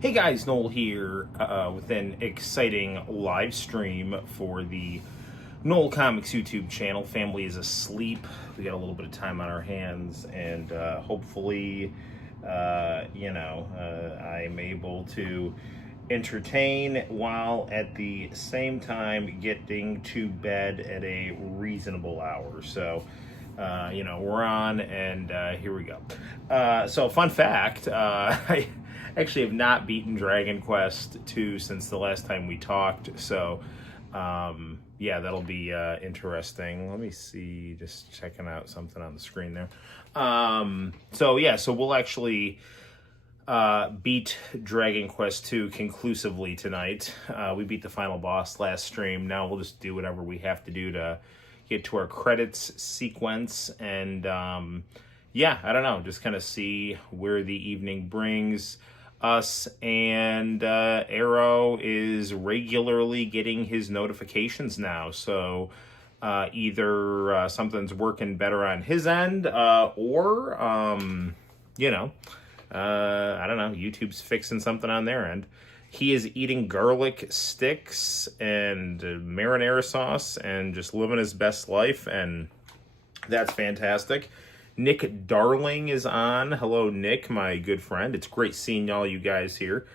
Hey guys, Noel here with an exciting live stream for the Noel ComiX YouTube channel. Family is asleep. We got a little bit of time on our hands, and hopefully, I'm able to entertain while at the same time getting to bed at a reasonable hour. So, we're on, and here we go. So, fun fact, I actually have not beaten Dragon Quest II since the last time we talked. So, that'll be interesting. Let me see, just checking out something on the screen there. So we'll actually beat Dragon Quest II conclusively tonight. We beat the final boss last stream. Now we'll just do whatever we have to do to get to our credits sequence, and I don't know, just kind of see where the evening brings us. And Arrow is regularly getting his notifications now, so either something's working better on his end, or I don't know, YouTube's fixing something on their end. He is eating garlic sticks and marinara sauce and just living his best life, and that's fantastic. Nick Darling is on. Hello, Nick, my good friend. It's great seeing all you guys here.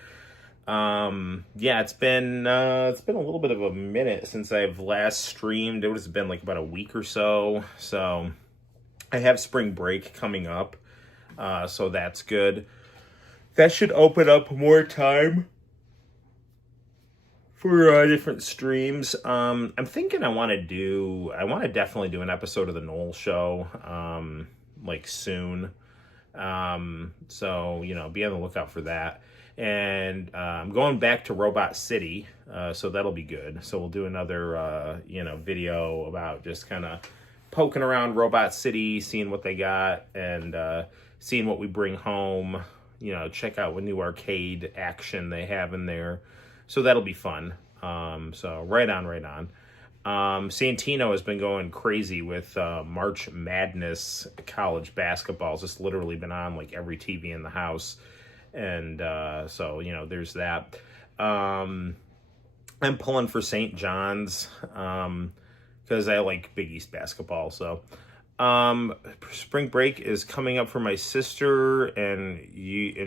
It's been a little bit of a minute since I've last streamed. It would have been like about a week or so. So I have spring break coming up, so that's good. That should open up more time for different streams. I'm thinking I want to definitely do an episode of the Noel Show, soon. Be on the lookout for that. And I'm going back to Robot City, so that'll be good. So we'll do another, video about just kind of poking around Robot City, seeing what they got, and seeing what we bring home. Check out what new arcade action they have in there. So that'll be fun. So right on. Santino has been going crazy with March Madness college basketball. It's just literally been on like every TV in the house. And there's that. I'm pulling for St. John's because I like Big East basketball. So spring break is coming up for my sister, and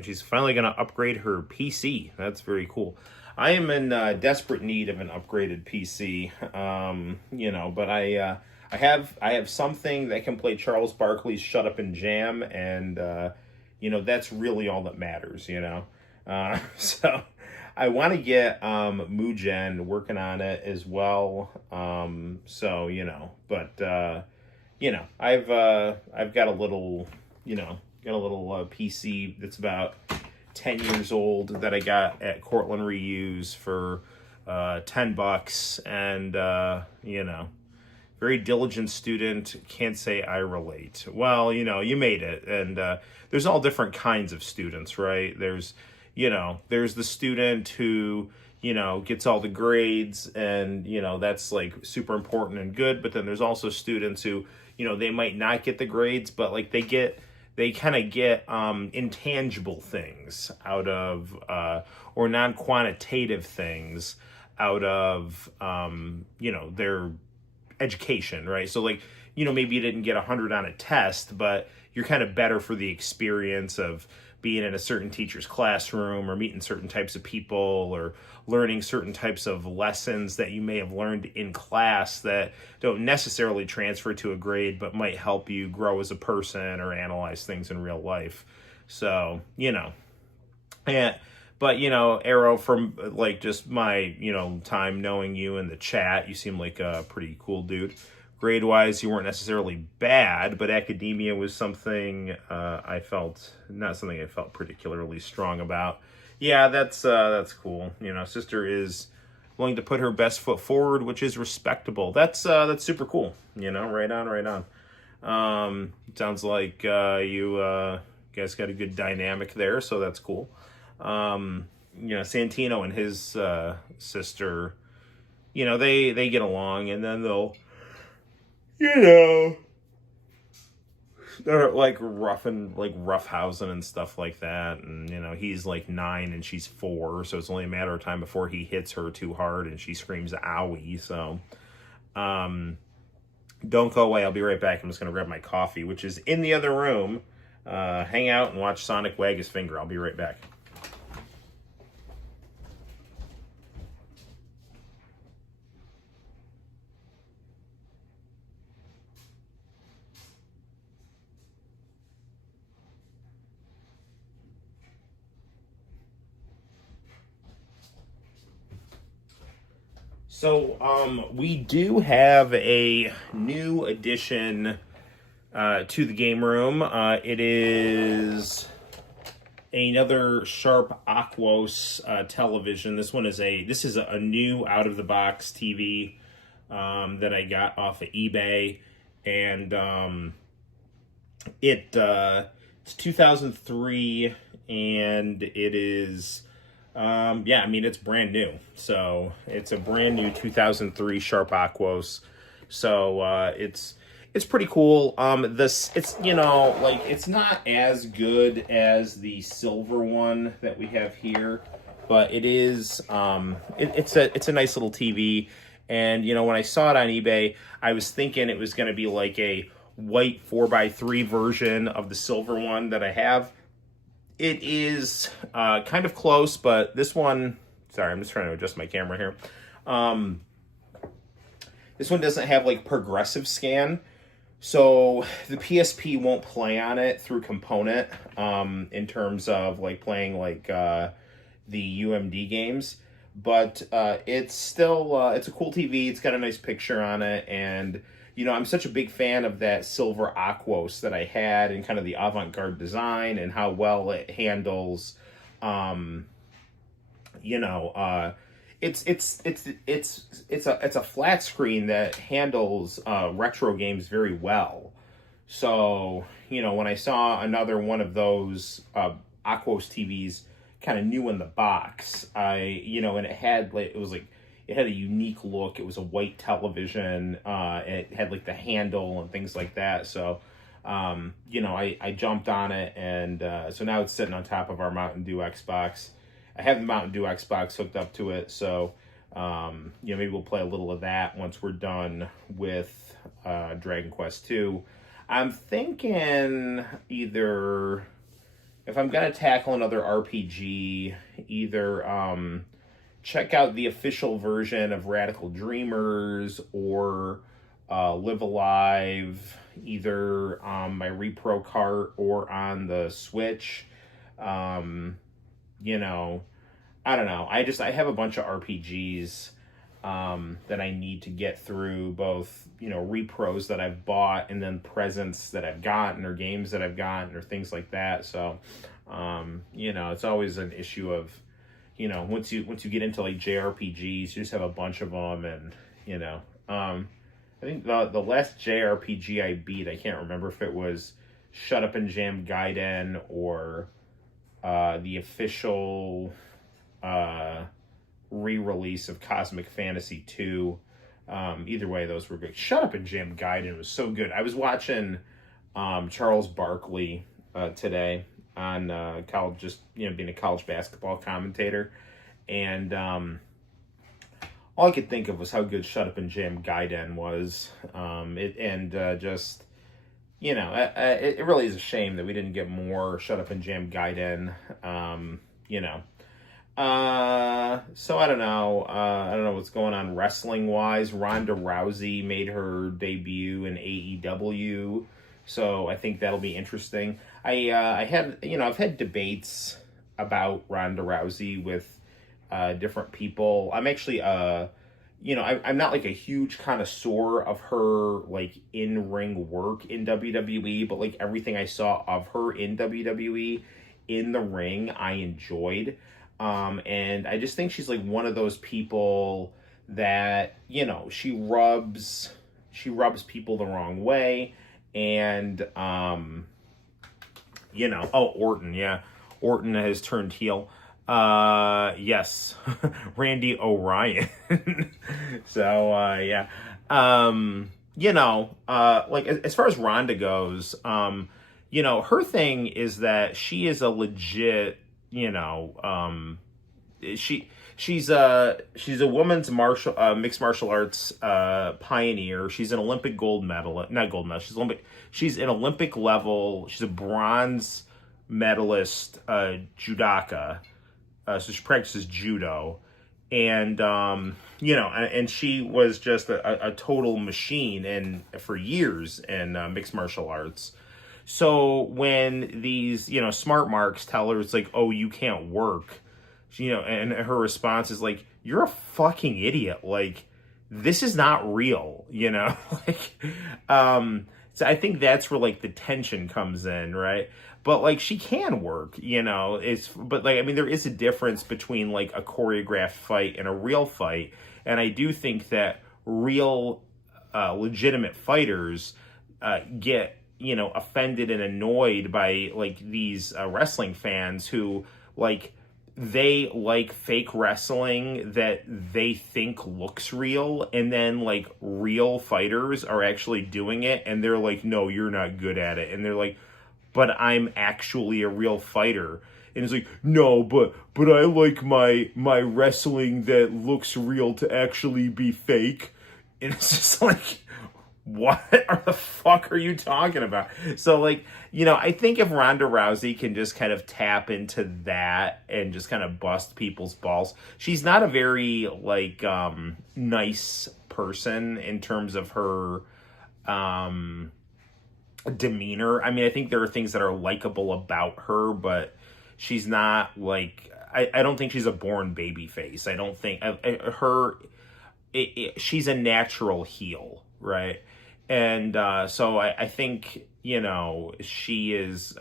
she's finally going to upgrade her PC. That's very cool. I am in desperate need of an upgraded PC, but I have something that can play Charles Barkley's Shut Up and Jam, and that's really all that matters, so I want to get Mugen working on it as well. I've got a little PC that's about 10 years old that I got at Cortland Reuse for $10, and very diligent student, can't say I relate. Well, you made it, and there's all different kinds of students, right? There's the student who gets all the grades, and that's like super important and good, but then there's also students who they might not get the grades, but like they kind of get intangible things out of, or non-quantitative things out of, their education, right? So like, maybe you didn't get 100 on a test, but you're kind of better for the experience of being in a certain teacher's classroom, or meeting certain types of people, or learning certain types of lessons that you may have learned in class that don't necessarily transfer to a grade, but might help you grow as a person or analyze things in real life. So, Arrow, from like just my, time knowing you in the chat, you seem like a pretty cool dude. Grade-wise, you weren't necessarily bad, but academia was something not something I felt particularly strong about. Yeah, that's cool. Sister is willing to put her best foot forward, which is respectable. That's super cool. Right on. Sounds like you guys got a good dynamic there, so that's cool. Santino and his sister, they get along, and then they'll they're like roughhousing and stuff like that. And you know, he's like 9 and she's 4, so it's only a matter of time before he hits her too hard and she screams owie. So don't go away, I'll be right back. I'm just gonna grab my coffee, which is in the other room. Hang out and watch Sonic wag his finger. I'll be right back. So, we do have a new addition to the game room. It is another Sharp Aquos television. This is a new out of the box TV that I got off of eBay, and it's 2003, and it is. Yeah, I mean, it's brand new. So it's a brand new 2003 Sharp Aquos. So it's pretty cool. It's, you know, like, it's not as good as the silver one that we have here, but it is it's a nice little TV. And you know, when I saw it on eBay, I was thinking it was going to be like a white 4x3 version of the silver one that I have. It is kind of close, but this one, sorry, I'm just trying to adjust my camera here. This one doesn't have like progressive scan, so the PSP won't play on it through component in terms of like playing like the UMD games. But it's still, it's a cool TV. It's got a nice picture on it, and you know, I'm such a big fan of that silver Aquos that I had, and kind of the avant-garde design and how well it handles, you know, it's a flat screen that handles retro games very well. So, you know, when I saw another one of those Aquos TVs, kind of new in the box, you know, and it had like, it had a unique look. It was a white television. It had like the handle and things like that. So, you know, I jumped on it, and so now it's sitting on top of our Mountain Dew Xbox. I have the Mountain Dew Xbox hooked up to it, so you know, maybe we'll play a little of that once we're done with Dragon Quest II. I'm thinking either, if I'm gonna tackle another RPG, either check out the official version of Radical Dreamers or Live Alive, either on my Repro cart or on the Switch. You know, I don't know. I have a bunch of RPGs that I need to get through, both, you know, repros that I've bought and then presents that I've gotten or games that I've gotten or things like that. So, you know, it's always an issue of, you know, once you get into like JRPGs, you just have a bunch of them, and you know, I think the last JRPG I beat, I can't remember if it was Shut Up and Jam Gaiden or the official re-release of Cosmic Fantasy 2. Either way, those were good. Shut Up and Jam Gaiden was so good. I was watching Charles Barkley today on college, just, you know, being a college basketball commentator, and all I could think of was how good Shut Up and Jam Gaiden was. Just, you know, it really is a shame that we didn't get more Shut Up and Jam Gaiden. You know, so I don't know what's going on wrestling wise. Ronda Rousey made her debut in AEW. So I think that'll be interesting. I've had debates about Ronda Rousey with different people. I'm actually, you know, I'm not like a huge connoisseur of her like in-ring work in WWE, but like everything I saw of her in WWE in the ring, I enjoyed. And I just think she's like one of those people that, you know, she rubs people the wrong way. And, you know, Orton, yeah. Orton has turned heel. Yes. Randy Orton. So, yeah. like as far as Ronda goes, her thing is that she is a legit, she's a woman's mixed martial arts pioneer. She's an Olympic gold medalist, not gold medalist. She's an Olympic level. She's a bronze medalist judoka. So she practices judo, and and she was just a total machine and for years in mixed martial arts. So when these smart marks tell her, it's like, oh, you can't work, and her response is like, you're a fucking idiot, like this is not real, like so I think that's where like the tension comes in, right? But like she can work, but like, I mean, there is a difference between like a choreographed fight and a real fight. And I do think that real legitimate fighters get, offended and annoyed by like these wrestling fans who like, they like fake wrestling that they think looks real, and then like real fighters are actually doing it and they're like, no, you're not good at it. And they're like, but I'm actually a real fighter. And it's like, no, but I like my wrestling that looks real to actually be fake. And it's just like, what the fuck are you talking about? So like, I think if Ronda Rousey can just kind of tap into that and just kind of bust people's balls. She's not a very like nice person in terms of her demeanor. I mean, I think there are things that are likable about her, but she's not like, I don't think she's a born baby face. I don't think she's a natural heel, right? And so I think, she is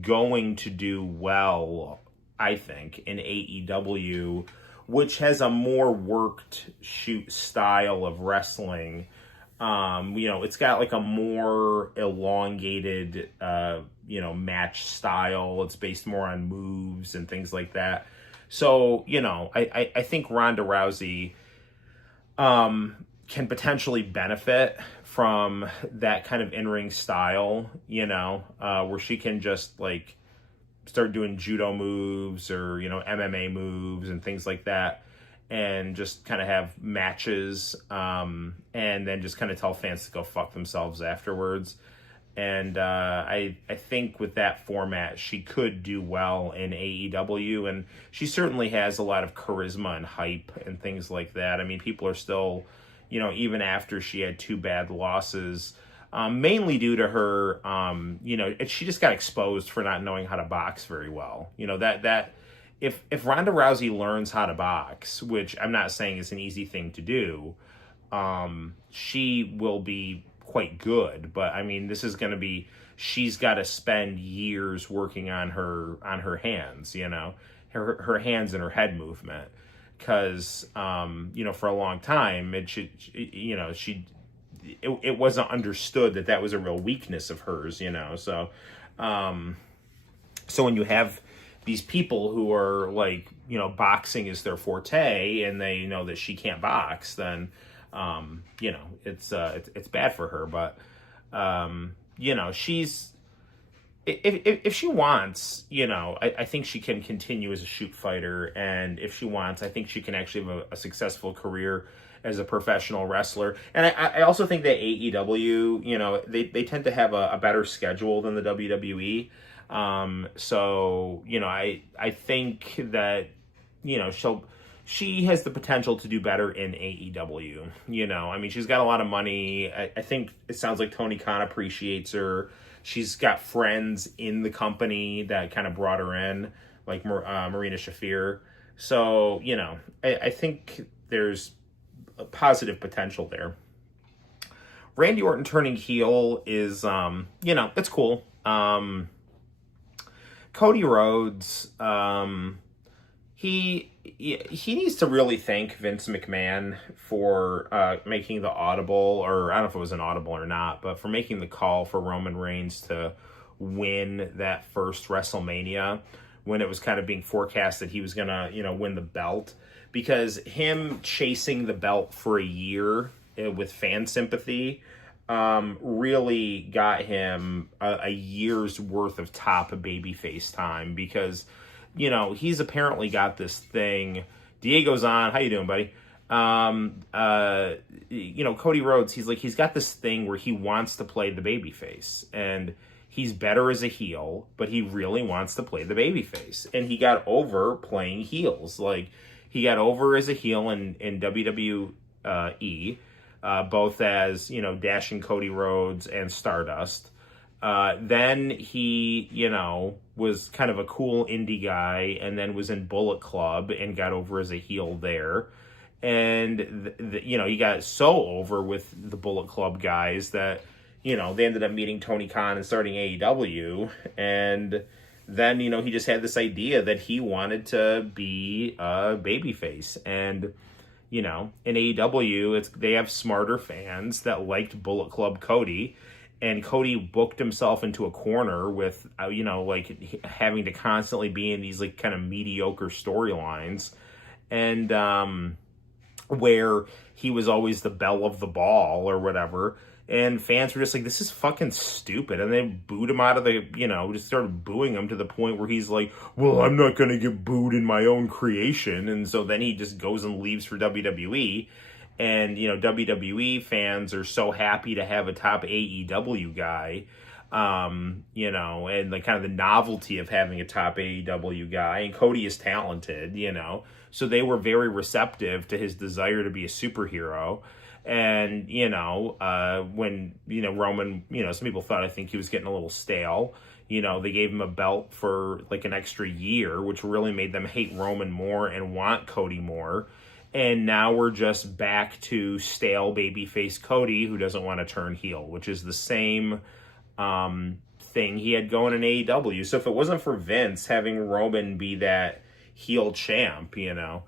going to do well, I think, in AEW, which has a more worked shoot style of wrestling. It's got like a more elongated, match style. It's based more on moves and things like that. So, I think Ronda Rousey can potentially benefit from that kind of in-ring style, where she can just like start doing judo moves or, MMA moves and things like that, and just kind of have matches, and then just kind of tell fans to go fuck themselves afterwards. And I think with that format, she could do well in AEW, and she certainly has a lot of charisma and hype and things like that. I mean, people are still, even after she had 2 bad losses, mainly due to her, she just got exposed for not knowing how to box very well. That if Ronda Rousey learns how to box, which I'm not saying is an easy thing to do, she will be quite good. But I mean, this is going to be, she's got to spend years working on her hands, her hands and her head movement. Because, for a long time, it wasn't understood that was a real weakness of hers, So, so when you have these people who are like, boxing is their forte, and they know that she can't box, then, it's bad for her. But, she's, if she wants, I think she can continue as a shoot fighter. And if she wants, I think she can actually have a successful career as a professional wrestler. And I also think that AEW, they tend to have a better schedule than the WWE. So, I think that, she has the potential to do better in AEW. I mean, she's got a lot of money. I think it sounds like Tony Khan appreciates her. She's got friends in the company that kind of brought her in, like Marina Shafir. So, I think there's a positive potential there. Randy Orton turning heel is, it's cool. Cody Rhodes, he needs to really thank Vince McMahon for making the audible, or I don't know if it was an audible or not, but for making the call for Roman Reigns to win that first WrestleMania when it was kind of being forecast that he was going to, win the belt. Because him chasing the belt for a year with fan sympathy, really got him a year's worth of top babyface time, because, you know, he's apparently got this thing. Diego's on. How you doing, buddy? You know, Cody Rhodes, he's got this thing where he wants to play the babyface, and he's better as a heel, but he really wants to play the babyface. And he got over playing heels. Like, he got over as a heel in WWE, both as, you know, Dashing Cody Rhodes and Stardust. Then he, you know, was kind of a cool indie guy, and then was in Bullet Club and got over as a heel there. And, you know, he got so over with the Bullet Club guys that, you know, they ended up meeting Tony Khan and starting AEW. And then, you know, he just had this idea that he wanted to be a babyface. And, you know, in AEW, they have smarter fans that liked Bullet Club Cody. And Cody booked himself into a corner with, you know, like, having to constantly be in these, like, kind of mediocre storylines. And, where he was always the belle of the ball or whatever. And fans were just like, this is fucking stupid. And they booed him out of the, you know, just started booing him to the point where he's like, well, I'm not going to get booed in my own creation. And so then he just goes and leaves for WWE. And, you know, WWE fans are so happy to have a top AEW guy, you know, and the kind of the novelty of having a top AEW guy. And Cody is talented, you know. So they were very receptive to his desire to be a superhero. And, you know, when, you know, Roman, you know, some people thought, I think he was getting a little stale. You know, they gave him a belt for like an extra year, which really made them hate Roman more and want Cody more. And now we're just back to stale babyface Cody, who doesn't want to turn heel, which is the same thing he had going in AEW. So if it wasn't for Vince having Roman be that heel champ, you know,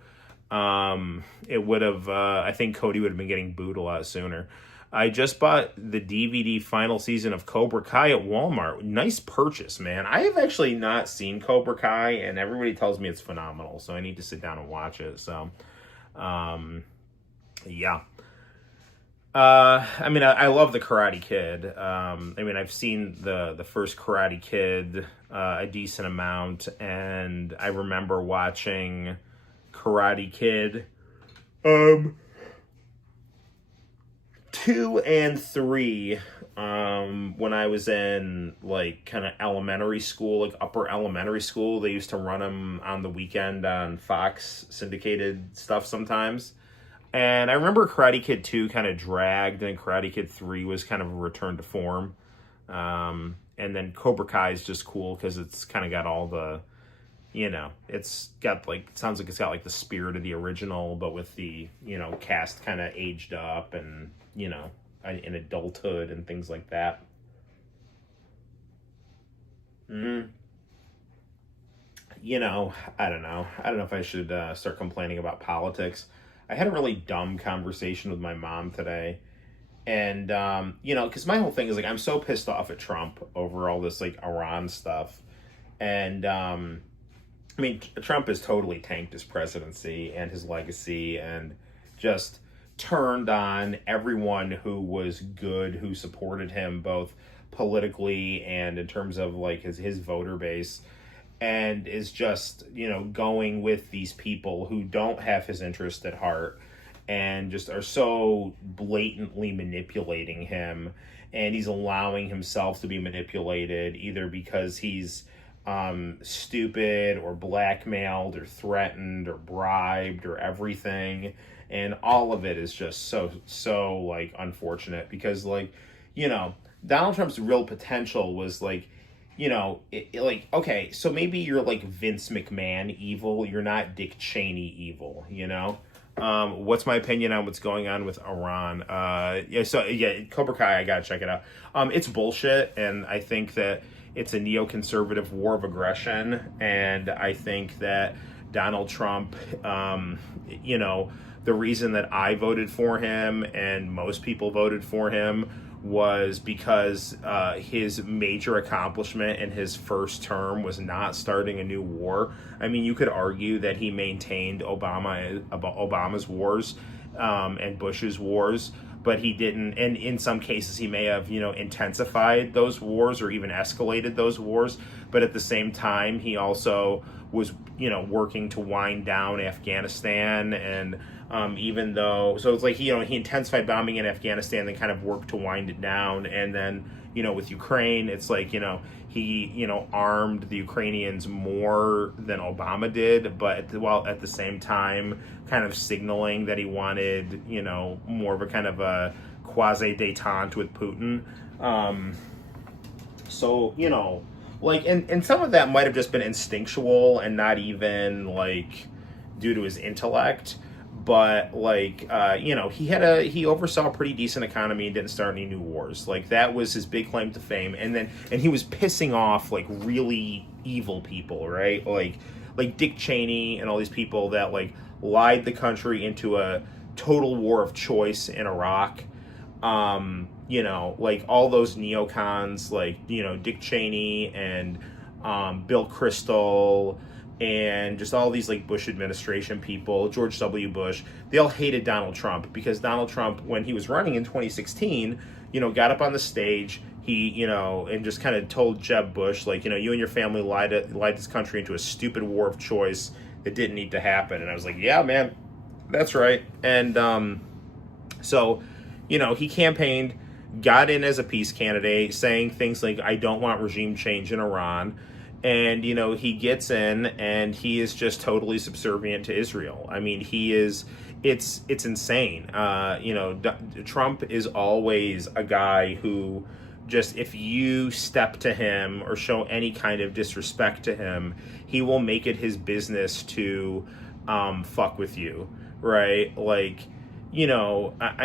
it would have, I think Cody would have been getting booed a lot sooner. I just bought the DVD final season of Cobra Kai at Walmart. Nice purchase, man. I have actually not seen Cobra Kai, and everybody tells me it's phenomenal, so I need to sit down and watch it. So, yeah. I mean, I love the Karate Kid. I mean, I've seen the first Karate Kid a decent amount, and I remember watching Karate Kid 2 and 3 when I was in, like, kind of elementary school, like upper elementary school. They used to run them on the weekend on Fox syndicated stuff sometimes. And I remember Karate Kid 2 kind of dragged, and Karate Kid 3 was kind of a return to form. And then Cobra Kai is just cool because it's kind of got all the, you know, it's got, like, it sounds like it's got, like, the spirit of the original, but with the, you know, cast kind of aged up and, you know, in adulthood and things like that. You know, I don't know. I don't know if I should start complaining about politics. I had a really dumb conversation with my mom today. And, you know, because my whole thing is, like, I'm so pissed off at Trump over all this, like, Iran stuff. And, I mean, Trump has totally tanked his presidency and his legacy and just turned on everyone who was good, who supported him both politically and in terms of, like, his voter base. And is just, you know, going with these people who don't have his interest at heart and just are so blatantly manipulating him. And he's allowing himself to be manipulated either because he's stupid or blackmailed or threatened or bribed or everything. And all of it is just so like, unfortunate because, like, you know, Donald Trump's real potential was, like, you know, like, okay, so maybe you're like Vince McMahon evil. You're not Dick Cheney evil, you know? What's my opinion on what's going on with Iran? Cobra Kai, I gotta check it out. It's bullshit, and I think that it's a neoconservative war of aggression, and I think that Donald Trump, you know, the reason that I voted for him and most people voted for him was because his major accomplishment in his first term was not starting a new war. I mean, you could argue that he maintained Obama's wars and Bush's wars, but he didn't. And in some cases, he may have, intensified those wars or even escalated those wars. But at the same time, he also was, working to wind down Afghanistan. And even though, so it's like, he intensified bombing in Afghanistan, then kind of worked to wind it down. And then, with Ukraine, it's like, he, armed the Ukrainians more than Obama did, but while at the same time kind of signaling that he wanted, more of a kind of a quasi-détente with Putin. So, and some of that might have just been instinctual and not even, due to his intellect. But he oversaw a pretty decent economy and didn't start any new wars. That was his big claim to fame. And he was pissing off really evil people, right? Like Dick Cheney and all these people that lied the country into a total war of choice in Iraq. All those neocons, Dick Cheney and Bill Kristol, and just all these Bush administration people, George W. Bush, they all hated Donald Trump because Donald Trump, when he was running in 2016, got up on the stage, he, and just kind of told Jeb Bush, you and your family lied this country into a stupid war of choice that didn't need to happen. And I was like, yeah, man, that's right. And so, he campaigned, got in as a peace candidate, saying things like, I don't want regime change in Iran. And, he gets in and he is just totally subservient to Israel. I mean, it's insane. Trump is always a guy who just, if you step to him or show any kind of disrespect to him, he will make it his business to fuck with you, right? I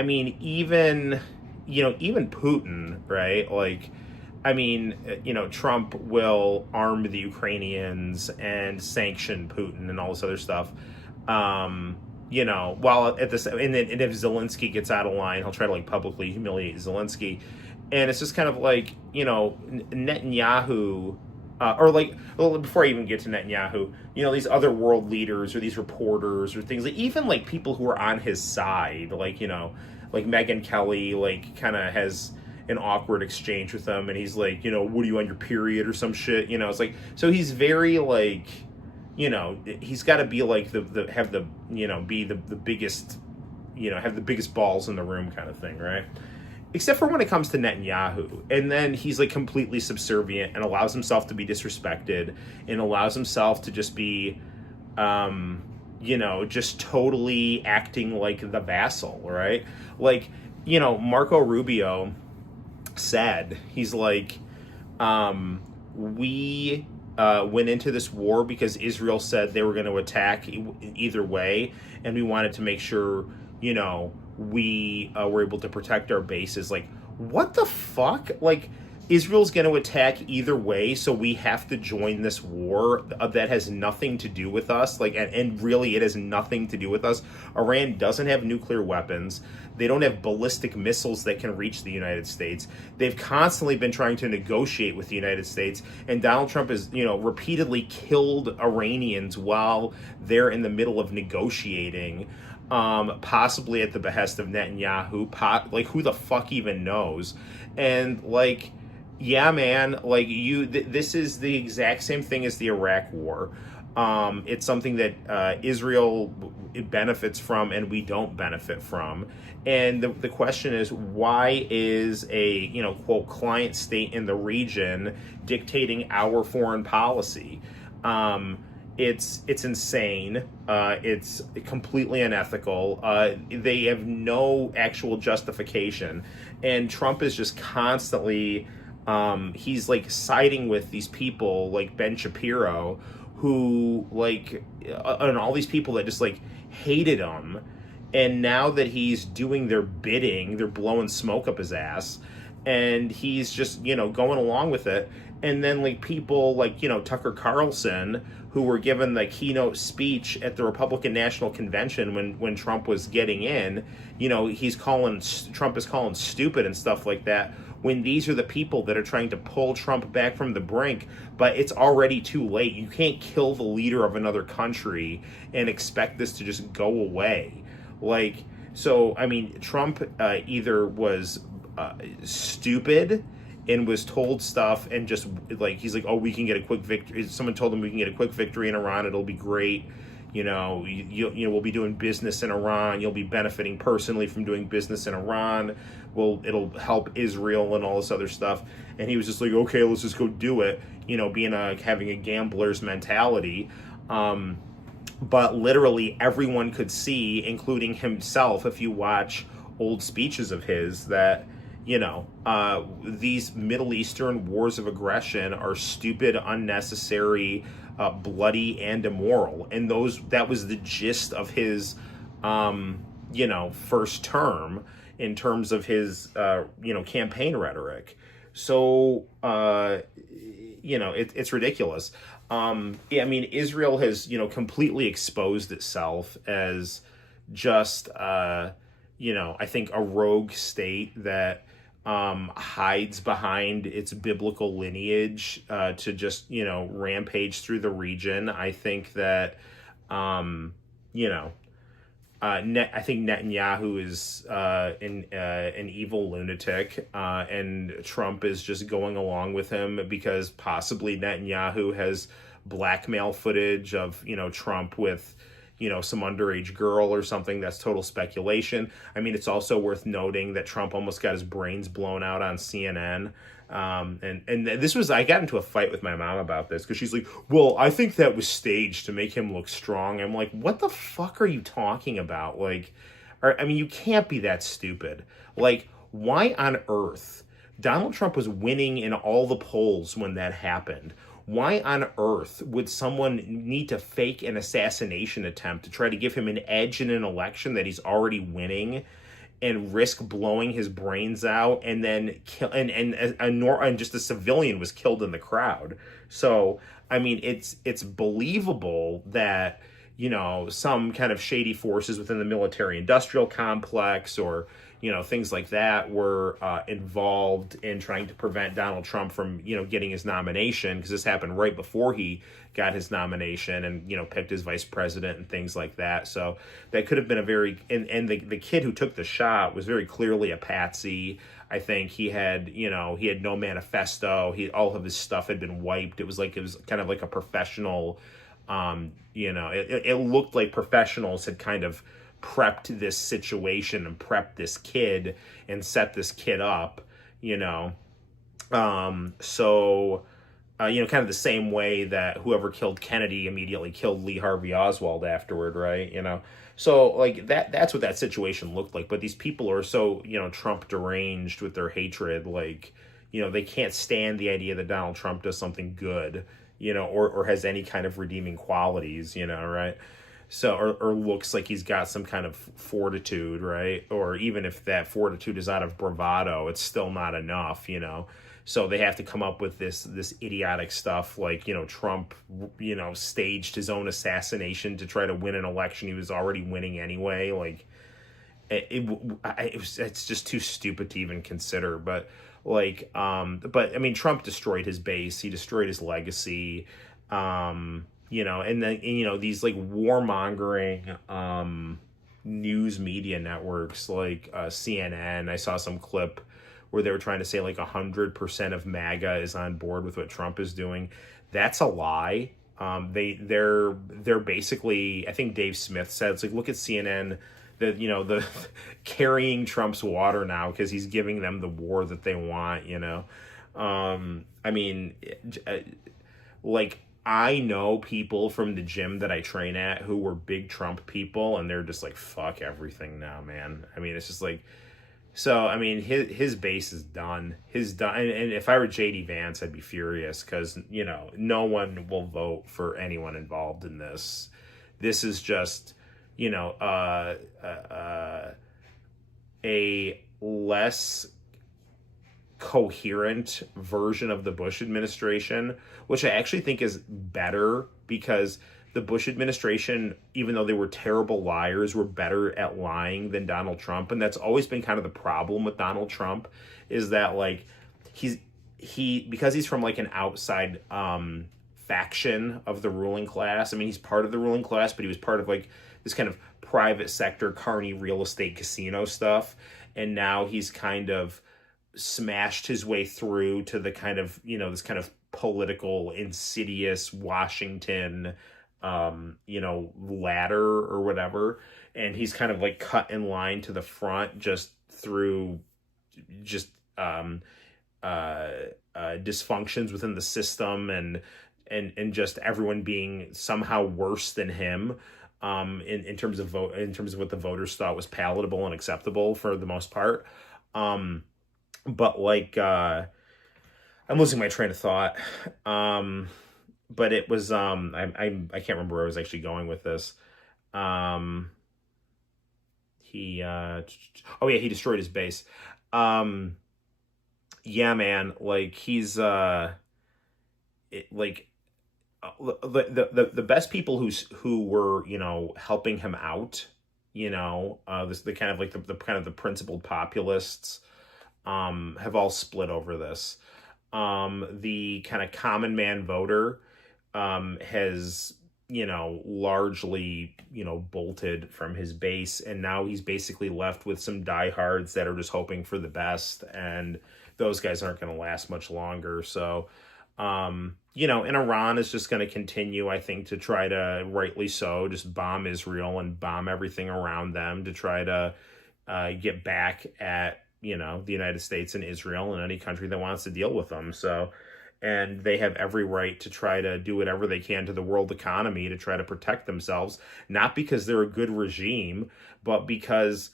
mean, even Putin, right? Trump will arm the Ukrainians and sanction Putin and all this other stuff. While at the and if Zelensky gets out of line, he'll try to publicly humiliate Zelensky. And it's just kind of Netanyahu, before I even get to Netanyahu, these other world leaders or these reporters or things, even people who are on his side, like Megyn Kelly, kind of has an awkward exchange with them, and he's like, what are you on your period or some shit? It's so he's very he's got to be be the biggest, have the biggest balls in the room kind of thing, right? Except for when it comes to Netanyahu. And then he's completely subservient and allows himself to be disrespected and allows himself to just be, just totally acting like the vassal, right? Marco Rubio said, he's we went into this war because Israel said they were going to attack either way, and we wanted to make sure, we were able to protect our bases. What the fuck? Israel's going to attack either way, so we have to join this war that has nothing to do with us. And really, it has nothing to do with us. Iran doesn't have nuclear weapons. They don't have ballistic missiles that can reach the United States. They've constantly been trying to negotiate with the United States, and Donald Trump has, repeatedly killed Iranians while they're in the middle of negotiating, possibly at the behest of Netanyahu. Who the fuck even knows? And yeah, man, this is the exact same thing as the Iraq War. It's something that Israel benefits from and we don't benefit from. And the question is, why is a, quote, client state in the region dictating our foreign policy? It's insane. It's completely unethical. They have no actual justification. And Trump is just constantly, he's siding with these people like Ben Shapiro, who and all these people that just hated him. And now that he's doing their bidding, they're blowing smoke up his ass, and he's just, going along with it. And then people Tucker Carlson, who were given the keynote speech at the Republican National Convention when Trump was getting in, Trump is calling stupid and stuff like that, when these are the people that are trying to pull Trump back from the brink. But it's already too late. You can't kill the leader of another country and expect this to just go away. So, I mean, Trump either was stupid and was told stuff and just like, he's like, oh, we can get a quick victory. Someone told him we can get a quick victory in Iran. It'll be great. You know, we'll be doing business in Iran. You'll be benefiting personally from doing business in Iran. Well, it'll help Israel and all this other stuff. And he was just like, okay, let's just go do it. You know, having a gambler's mentality. But literally everyone could see, including himself, if you watch old speeches of his, that, you know, these Middle Eastern wars of aggression are stupid, unnecessary, bloody, and immoral. And that was the gist of his, you know, first term in terms of his, you know, campaign rhetoric. So, you know, it's ridiculous. Yeah, I mean, Israel has, you know, completely exposed itself as just, you know, I think a rogue state that hides behind its biblical lineage to just, you know, rampage through the region. I think that, you know, I think Netanyahu is an evil lunatic, and Trump is just going along with him because possibly Netanyahu has blackmail footage of, you know, Trump with, you know, some underage girl or something. That's total speculation. I mean, it's also worth noting that Trump almost got his brains blown out on CNN. And this was, I got into a fight with my mom about this because she's like, well, I think that was staged to make him look strong. I'm like, what the fuck are you talking about? Like, I mean, you can't be that stupid. Like, why on earth? Donald Trump was winning in all the polls when that happened. Why on earth would someone need to fake an assassination attempt to try to give him an edge in an election that he's already winning, and risk blowing his brains out, and then kill and just a civilian was killed in the crowd? So, I mean, it's believable that, you know, some kind of shady forces within the military-industrial complex or, you know, things like that were involved in trying to prevent Donald Trump from, you know, getting his nomination, because this happened right before he got his nomination and, you know, picked his vice president and things like that. So that could have been a very, and the kid who took the shot was very clearly a patsy. I think he had no manifesto. All of his stuff had been wiped. It was kind of like a professional, you know, it looked like professionals had kind of prepped this situation and prepped this kid and set this kid up, you know. You know, kind of the same way that whoever killed Kennedy immediately killed Lee Harvey Oswald afterward, right? You know, so like that's what that situation looked like. But these people are so, you know, Trump deranged with their hatred, like, you know, they can't stand the idea that Donald Trump does something good, you know, or has any kind of redeeming qualities, you know, right? So, or looks like he's got some kind of fortitude, right? Or even if that fortitude is out of bravado, it's still not enough, you know? So they have to come up with this idiotic stuff like, you know, Trump, you know, staged his own assassination to try to win an election he was already winning anyway. Like, it's just too stupid to even consider. But like, but I mean, Trump destroyed his base. He destroyed his legacy. You know, and then, you know, these like warmongering news media networks like CNN. I saw some clip where they were trying to say like 100% of MAGA is on board with what Trump is doing. That's a lie. They're basically, I think Dave Smith said, it's like, look at CNN, that, you know, the carrying Trump's water now because he's giving them the war that they want, you know. I mean, like, I know people from the gym that I train at who were big Trump people, and they're just like, fuck everything now, man. I mean, it's just like, so, I mean, his base is done. And if I were J.D. Vance, I'd be furious because, you know, no one will vote for anyone involved in this. This is just, you know, a less coherent version of the Bush administration, which I actually think is better because the Bush administration, even though they were terrible liars, were better at lying than Donald Trump. And that's always been kind of the problem with Donald Trump, is that like because he's from like an outside faction of the ruling class. I mean, he's part of the ruling class, but he was part of like this kind of private sector carny real estate casino stuff, and now he's kind of smashed his way through to the kind of, you know, this kind of political insidious Washington ladder or whatever, and he's kind of like cut in line to the front just through just dysfunctions within the system, and just everyone being somehow worse than him, in terms of what the voters thought was palatable and acceptable for the most part. But like, I'm losing my train of thought. But it was, I can't remember where I was actually going with this. He destroyed his base. Yeah, man, like he's, the best people who were, you know, helping him out, you know, the kind of like the kind of the principled populists, have all split over this. The kind of common man voter, has, you know, largely, you know, bolted from his base, and now he's basically left with some diehards that are just hoping for the best, and those guys aren't going to last much longer. So, you know, and Iran is just going to continue, I think, to try to, rightly so, just bomb Israel and bomb everything around them to try to get back at, you know, the United States and Israel and any country that wants to deal with them. So, and they have every right to try to do whatever they can to the world economy to try to protect themselves, not because they're a good regime, but because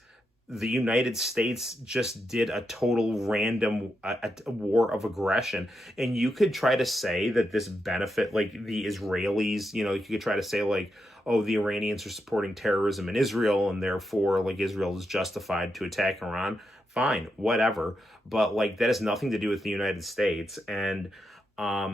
the United States just did a total random a war of aggression. And you could try to say that this benefit, like the Israelis, you know, you could try to say like, oh, the Iranians are supporting terrorism in Israel, and therefore like Israel is justified to attack Iran. Fine, whatever. But like that has nothing to do with the United States. And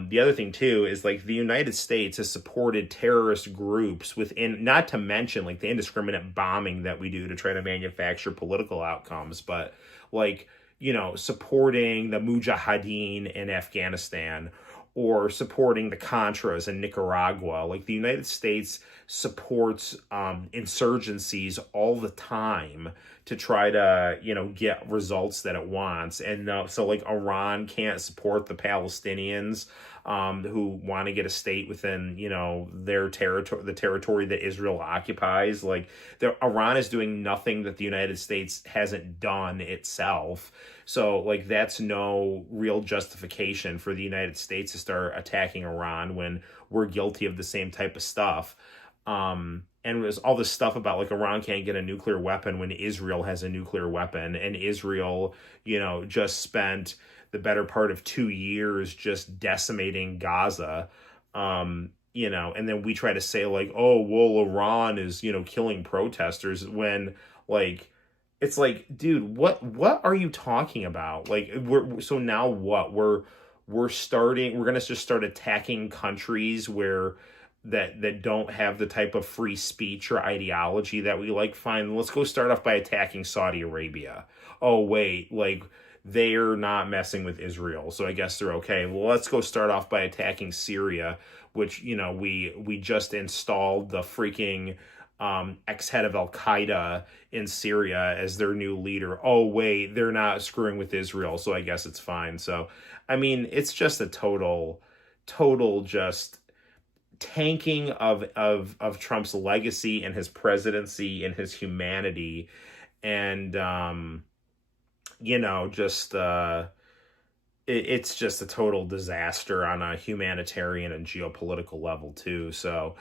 the other thing too is like the United States has supported terrorist groups within, not to mention like the indiscriminate bombing that we do to try to manufacture political outcomes, but like, you know, supporting the Mujahideen in Afghanistan or supporting the Contras in Nicaragua. Like the United States supports insurgencies all the time to try to, you know, get results that it wants. And so like Iran can't support the Palestinians who want to get a state within, you know, their territory, the territory that Israel occupies. Like Iran is doing nothing that the United States hasn't done itself. So like that's no real justification for the United States to start attacking Iran when we're guilty of the same type of stuff. And there's all this stuff about like Iran can't get a nuclear weapon when Israel has a nuclear weapon, and Israel, you know, just spent the better part of 2 years just decimating Gaza. You know, and then we try to say like, oh, well, Iran is, you know, killing protesters, when like, it's like, dude, what are you talking about? Like, so now what? We're going to just start attacking countries where that don't have the type of free speech or ideology that we like. Fine, let's go start off by attacking Saudi Arabia. Oh, wait, like they're not messing with Israel, so I guess they're okay. Well, let's go start off by attacking Syria, which, you know, we just installed the freaking ex-head of Al-Qaeda in Syria as their new leader. Oh, wait, they're not screwing with Israel, so I guess it's fine. So, I mean, it's just a total just tanking of Trump's legacy and his presidency and his humanity. And, you know, just, it's just a total disaster on a humanitarian and geopolitical level too. So,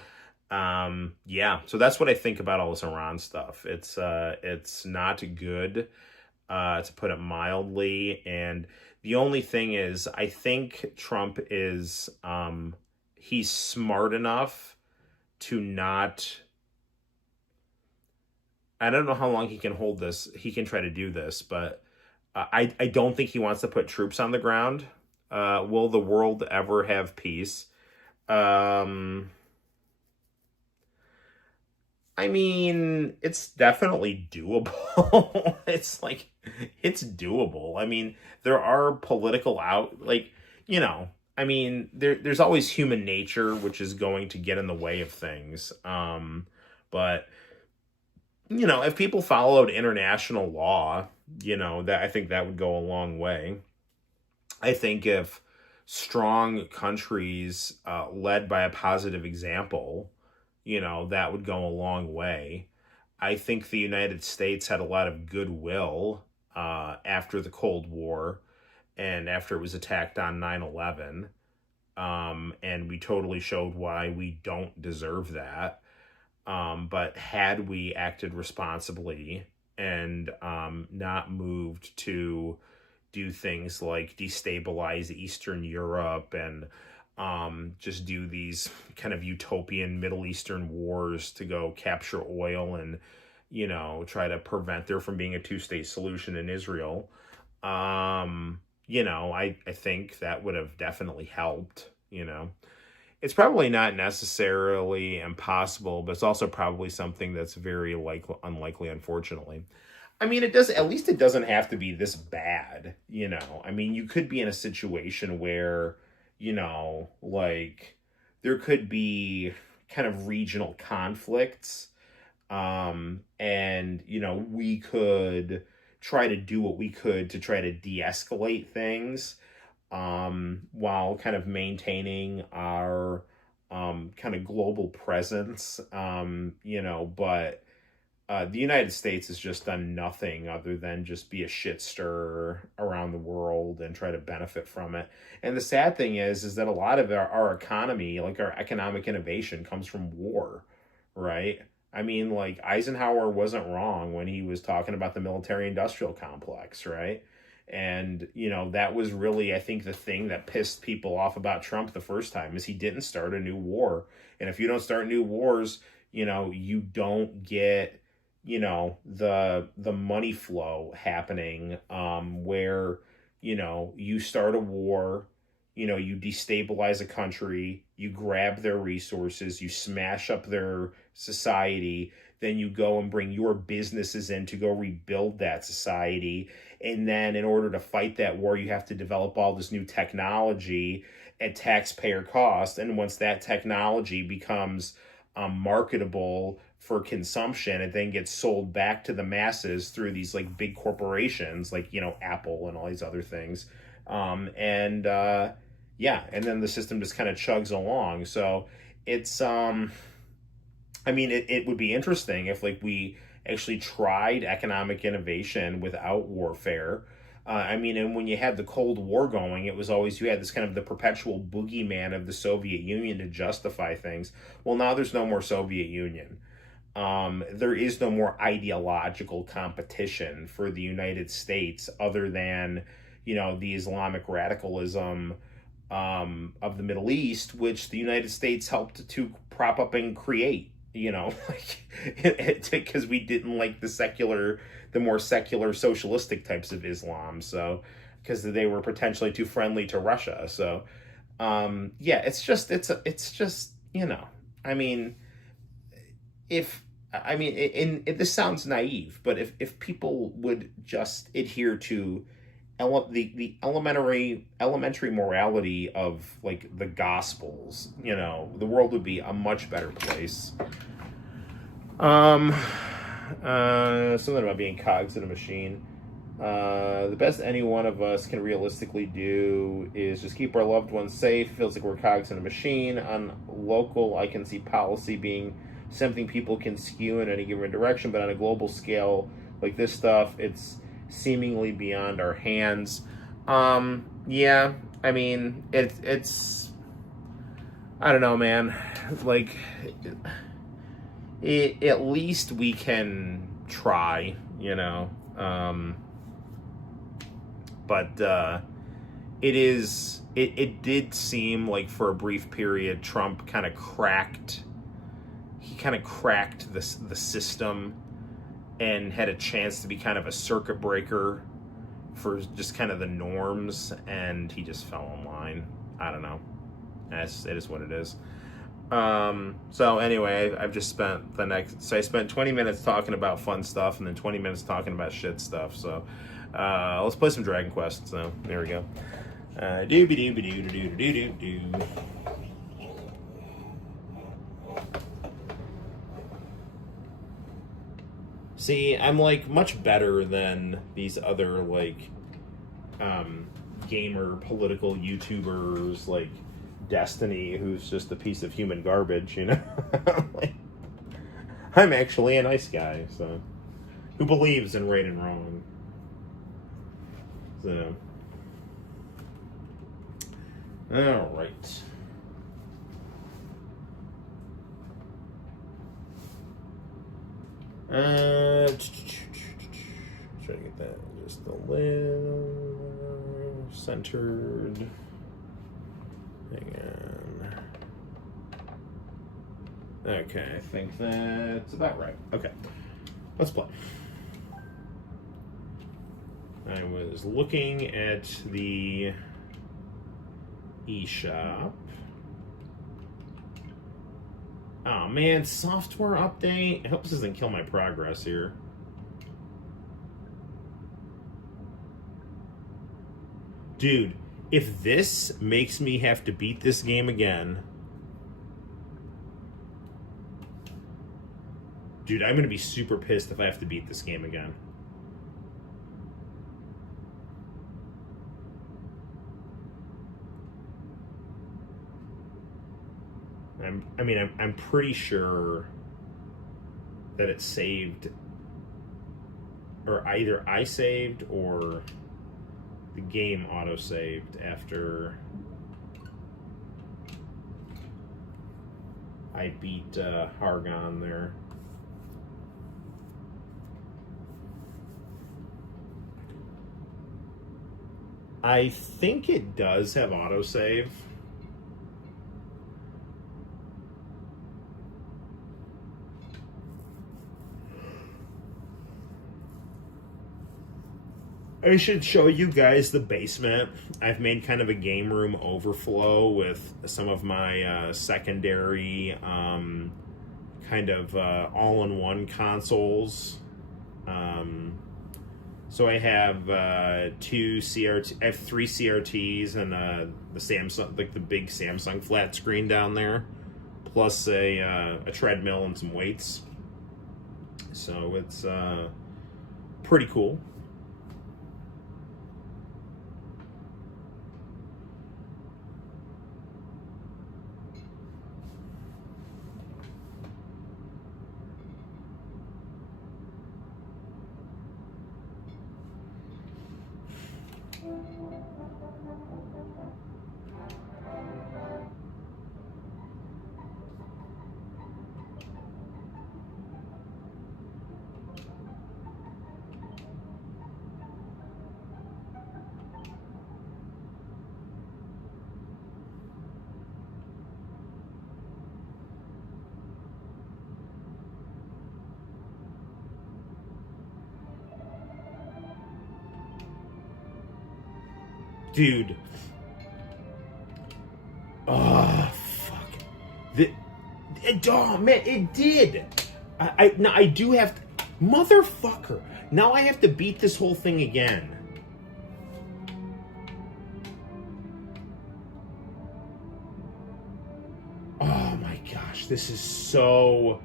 yeah, so that's what I think about all this Iran stuff. It's not good, to put it mildly. And the only thing is, I think Trump is, he's smart enough to not, I don't know how long he can hold this. He can try to do this, but I don't think he wants to put troops on the ground. Will the world ever have peace? I mean, it's definitely doable. It's like, it's doable. I mean, there are political you know, I mean, there's always human nature, which is going to get in the way of things. But if people followed international law, that I think that would go a long way. I think if strong countries led by a positive example, that would go a long way. I think the United States had a lot of goodwill after the Cold War and after it was attacked on 9/11. And we totally showed why we don't deserve that. But had we acted responsibly and not moved to do things like destabilize Eastern Europe and just do these kind of utopian Middle Eastern wars to go capture oil and, try to prevent there from being a two-state solution in Israel, I think that would have definitely helped, It's probably not necessarily impossible, but it's also probably something that's very unlikely, unfortunately. I mean, at least it doesn't have to be this bad, I mean, you could be in a situation where, there could be kind of regional conflicts, and, we could try to do what we could to try to de-escalate things, while kind of maintaining our kind of global presence, but the United States has just done nothing other than just be a shit stirrer around the world and try to benefit from it. And the sad thing is that a lot of our economy, like our economic innovation, comes from war, right? I mean, like, Eisenhower wasn't wrong when he was talking about the military-industrial complex, right? And, that was really, I think, the thing that pissed people off about Trump the first time, is he didn't start a new war. And if you don't start new wars, you don't get, the money flow happening, where, you start a war, you destabilize a country, you grab their resources, you smash up their society, then you go and bring your businesses in to go rebuild that society. And then in order to fight that war, you have to develop all this new technology at taxpayer cost. And once that technology becomes marketable for consumption, it then gets sold back to the masses through these like big corporations like, Apple and all these other things. And then the system just kind of chugs along. So it's, I mean, it would be interesting if like we actually tried economic innovation without warfare. And when you had the Cold War going, it was always, you had this kind of the perpetual boogeyman of the Soviet Union to justify things. Well, now there's no more Soviet Union. There is no more ideological competition for the United States other than, the Islamic radicalism of the Middle East, which the United States helped to prop up and create. Because we didn't like the more secular socialistic types of Islam. So, because they were potentially too friendly to Russia. So, it's just, I mean, this sounds naive, but if people would just adhere to the elementary morality of like the Gospels, the world would be a much better place. Something about being cogs in a machine. The best any one of us can realistically do is just keep our loved ones safe. It feels like we're cogs in a machine. On local, I can see policy being something people can skew in any given direction, but on a global scale, like this stuff, it's seemingly beyond our hands. Yeah, I mean, it's I don't know, man. Like, at least we can try, but it did seem like for a brief period Trump kind of cracked the system and had a chance to be kind of a circuit breaker for just kind of the norms, and he just fell in line. I don't know. It is what it is. So anyway, I've just spent I spent 20 minutes talking about fun stuff and then 20 minutes talking about shit stuff. So let's play some Dragon Quest. So there we go. Doobie doobie doo doo doo doo doo. See, I'm like much better than these other like gamer political YouTubers like Destiny, who's just a piece of human garbage, you know? Like, I'm actually a nice guy, so who believes in right and wrong. So, all right. Try to get that just a little centered. Hang on. Okay, I think that's about right. Okay, let's play. I was looking at the eShop. Oh man, software update. I hope this doesn't kill my progress here. Dude, if this makes me have to beat this game again, dude, I'm gonna be super pissed if I have to beat this game again. I'm pretty sure that it saved, or either I saved or the game auto-saved after I beat Hargon there. I think it does have autosave. I should show you guys the basement. I've made kind of a game room overflow with some of my secondary kind of all-in-one consoles. So I have two CRT. I have three CRTs and the Samsung, like the big Samsung flat screen down there, plus a treadmill and some weights. So it's pretty cool. Dude. Oh, fuck. Oh, man, it did. Now I do have to... Motherfucker. Now I have to beat this whole thing again. Oh, my gosh. This is so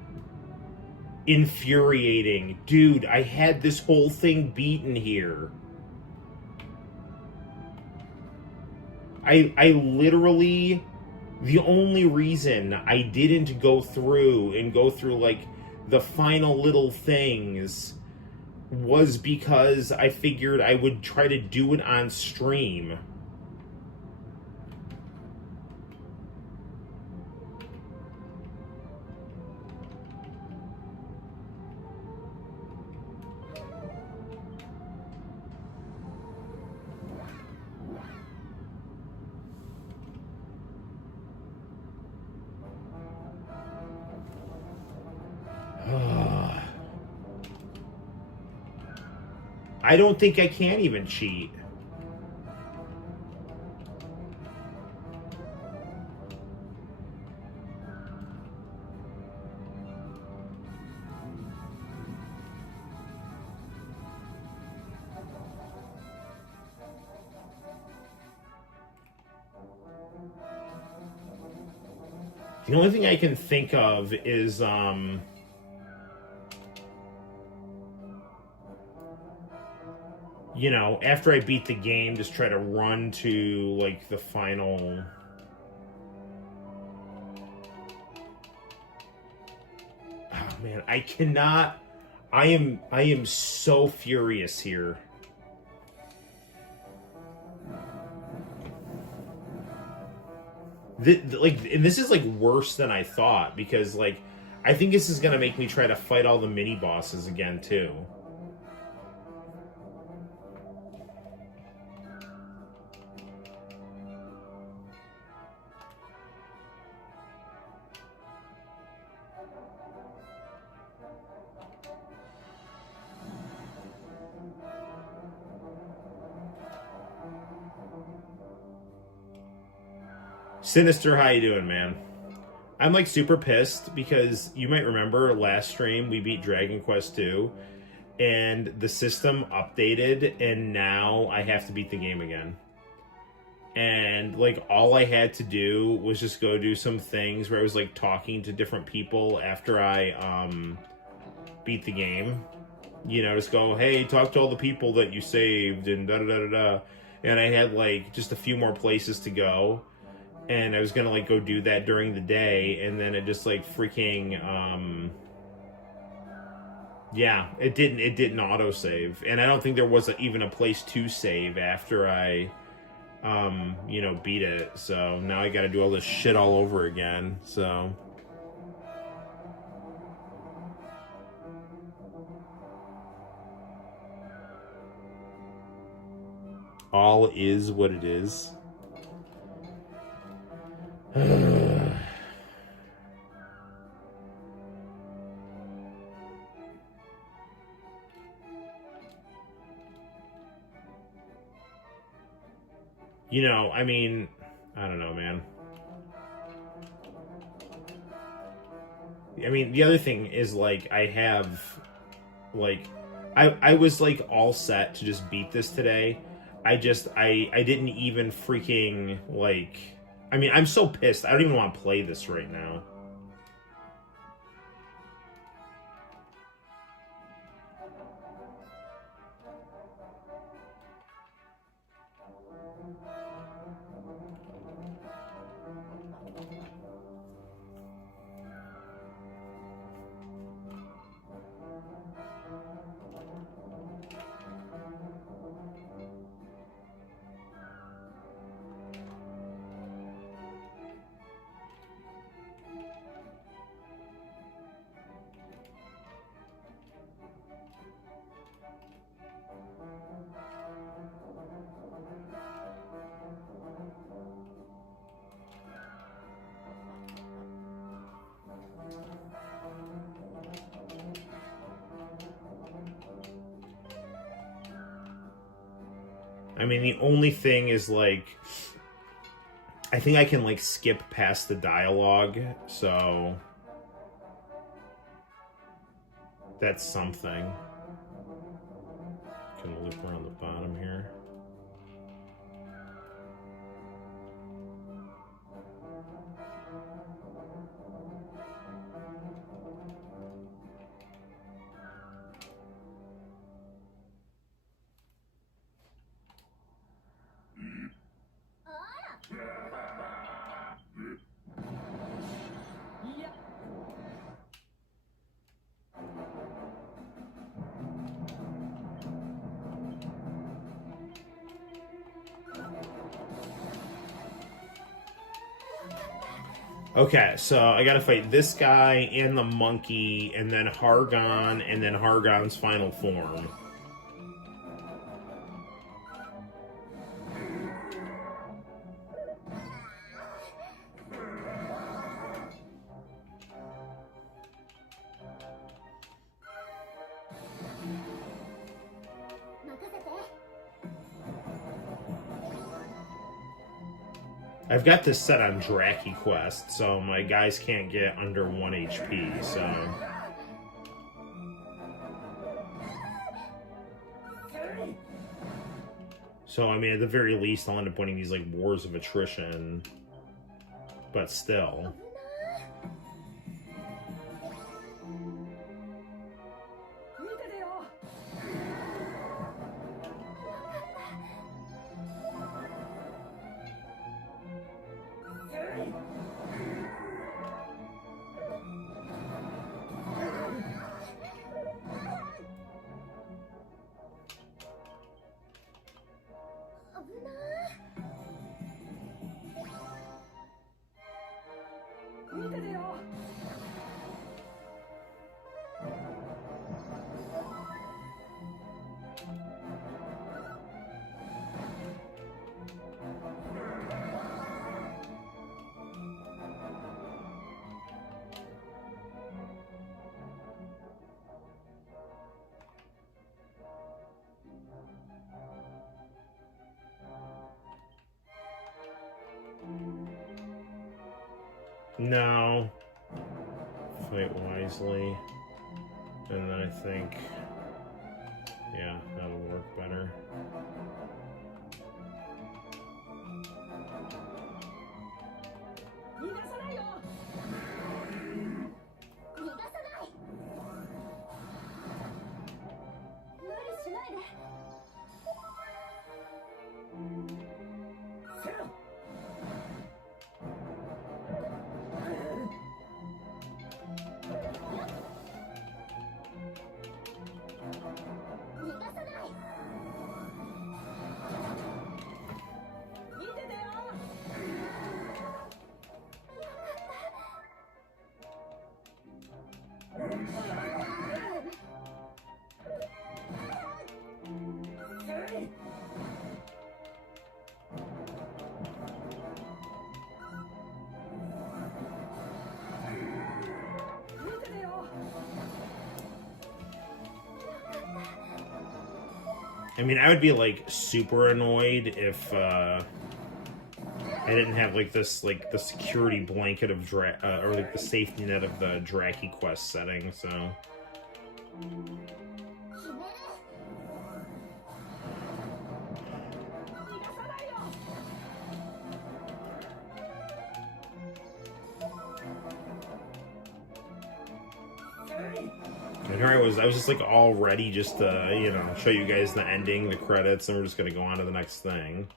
infuriating. Dude, I had this whole thing beaten here. I literally, the only reason I didn't go through like the final little things was because I figured I would try to do it on stream. I don't think I can even cheat. The only thing I can think of is, you know, after I beat the game, just try to run to, like, the final... Oh, man, I cannot... I am so furious here. And this is, like, worse than I thought, because, like, I think this is gonna make me try to fight all the mini-bosses again, too. Sinister, how you doing, man? I'm, like, super pissed because you might remember last stream we beat Dragon Quest II and the system updated and now I have to beat the game again. And, like, all I had to do was just go do some things where I was, like, talking to different people after I beat the game. You know, just go, hey, talk to all the people that you saved and da-da-da-da-da. And I had, like, just a few more places to go. And I was gonna, like, go do that during the day, and then it just, like, freaking, yeah, it didn't autosave. And I don't think there was even a place to save after I, you know, beat it. So now I gotta do all this shit all over again, so... All is what it is. You know, I mean, I don't know, man. I mean, the other thing is, like, I have, like, I was, like, all set to just beat this today. I didn't even freaking, like... I mean, I'm so pissed. I don't even want to play this right now. I mean, the only thing is, like, I think I can, like, skip past the dialogue, so that's something. Can loop around the bottom here. Okay, so I gotta fight this guy and the monkey, and then Hargon, and then Hargon's final form. I've got this set on Draki Quest, so my guys can't get under 1 HP, so... So, I mean, at the very least, I'll end up winning these, like, wars of attrition. But still... No. Fight wisely. And then I think, yeah, that'll work better. I mean, I would be like super annoyed if I didn't have like this, like the security blanket of or like the safety net of the Draki quest setting. So. And here I was just like all ready just to, you know, show you guys the ending, the credits, and we're just gonna go on to the next thing.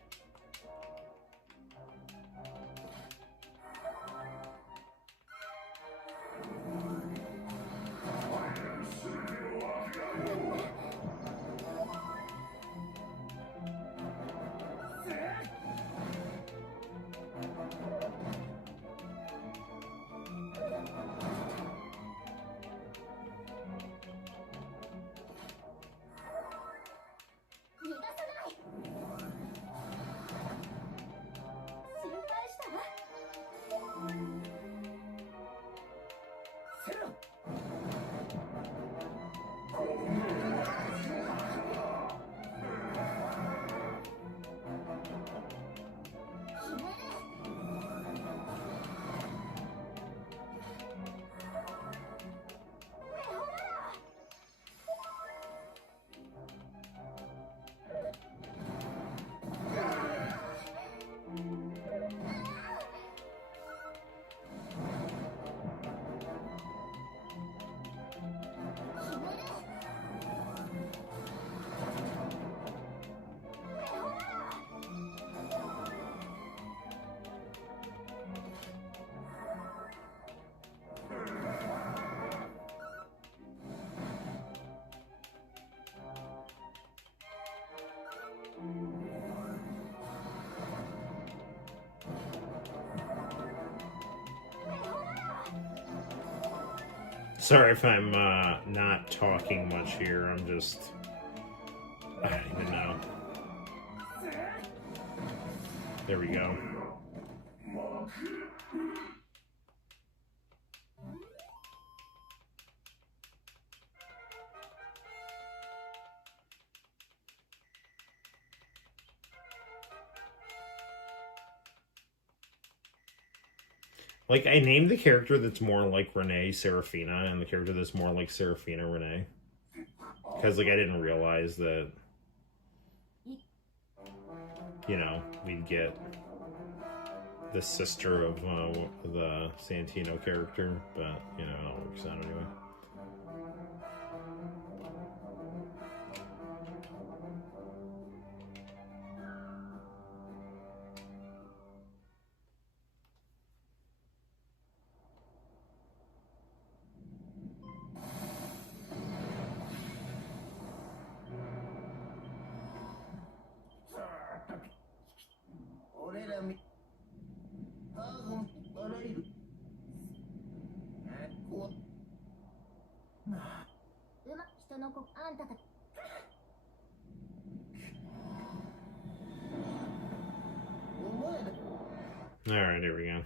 Sorry if I'm not talking much here. I'm just... I don't even know. There we go. Like, I named the character that's more like Renee Serafina, and the character that's more like Serafina Renee. Because, like, I didn't realize that, you know, we'd get the sister of the Santino character, but, you know, it all works out anyway. Alright, here we go.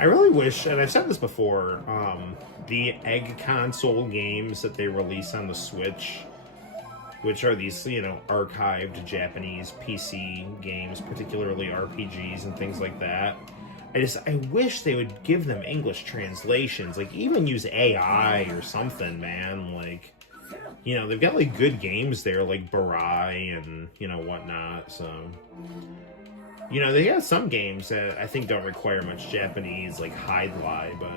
I really wish, and I've said this before, the egg console games that they release on the Switch, which are these, archived Japanese PC games, particularly RPGs and things like that. I wish they would give them English translations, like even use AI or something, man. Like, they've got like good games there, like Barai and, whatnot, so... they got some games that I think don't require much Japanese, like Hydeli, but,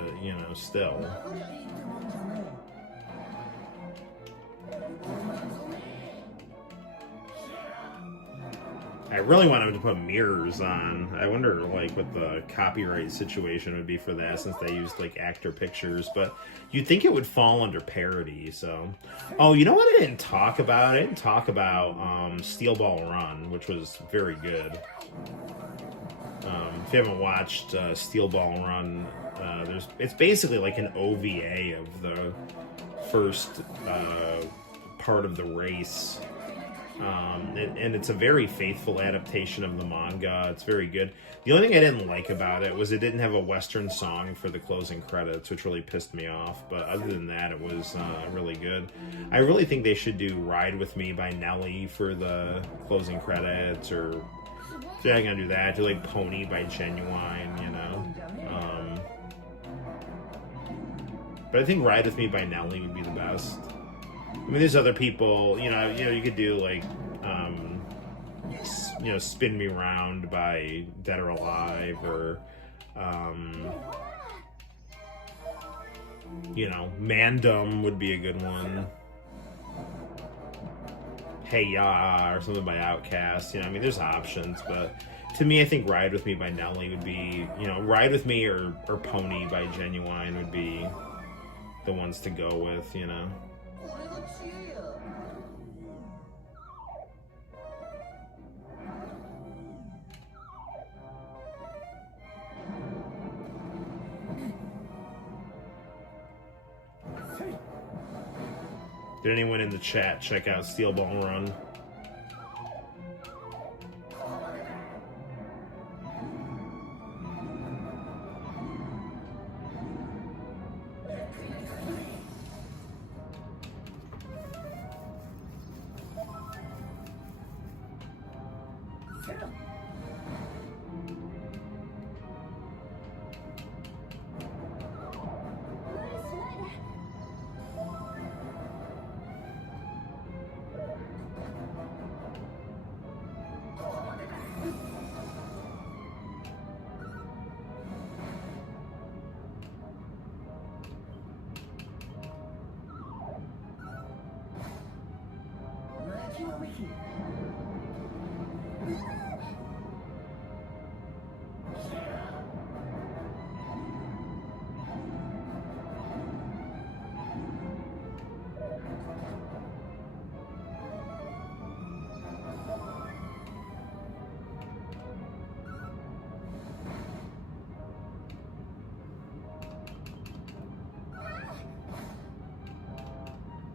still. I really want them to put mirrors on. I wonder, like, what the copyright situation would be for that, since they used, like, actor pictures, but you'd think it would fall under parody, so... Oh, you know what I didn't talk about? I didn't talk about Steel Ball Run, which was very good. If you haven't watched Steel Ball Run, it's basically like an OVA of the first part of the race. And it's a very faithful adaptation of the manga. It's very good. The only thing I didn't like about it was it didn't have a Western song for the closing credits, which really pissed me off. But other than that, it was really good. I really think they should do Ride With Me by Nelly for the closing credits, or if they're not going to do that, do like Pony by Genuine, But I think Ride With Me by Nelly would be the best. I mean, there's other people, you could do like, Spin Me Round by Dead or Alive, or, Mandem would be a good one. Hey Ya, or something by Outkast. There's options, but to me, I think Ride With Me by Nelly would be, Ride With Me or Pony by Genuine would be the ones to go with, Did anyone in the chat check out Steel Ball Run?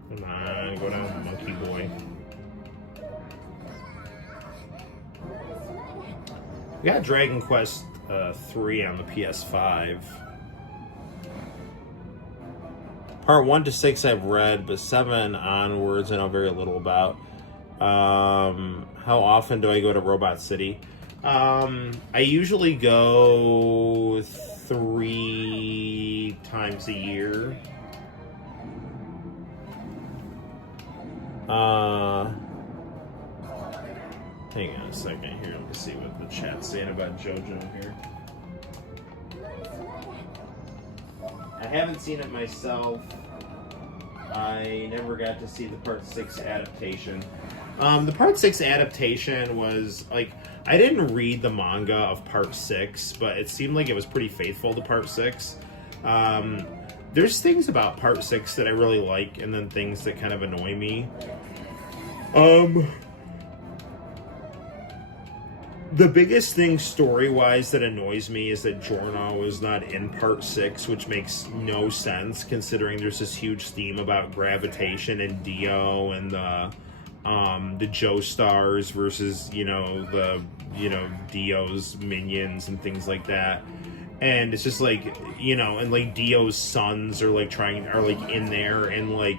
Come on, go down, monkey boy. We got Dragon Quest 3 on the PS5. Part 1 to 6 I've read, but 7 onwards I know very little about. How often do I go to Robot City? I usually go 3 times a year. Hang on a second here. Let me see what the chat's saying about JoJo here. I haven't seen it myself. I never got to see the Part 6 adaptation. The Part 6 adaptation was, like, I didn't read the manga of Part 6, but it seemed like it was pretty faithful to Part 6. There's things about Part 6 that I really like, and then things that kind of annoy me. The biggest thing story-wise that annoys me is that Giorno is not in Part 6, which makes no sense, considering there's this huge theme about gravitation and Dio and the Joestars versus, Dio's minions and things like that. and it's just like, you know, and like Dio's sons are like in there, and like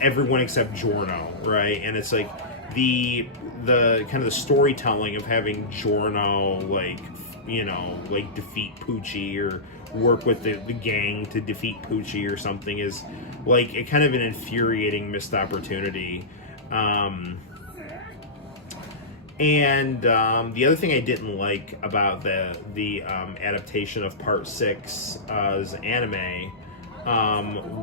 everyone except Giorno, right? And it's like the kind of the storytelling of having Giorno, like, you know, like defeat Pucci or work with the gang to defeat Pucci or something is like a kind of an infuriating missed opportunity. And the other thing I didn't like about the adaptation of Part 6 as anime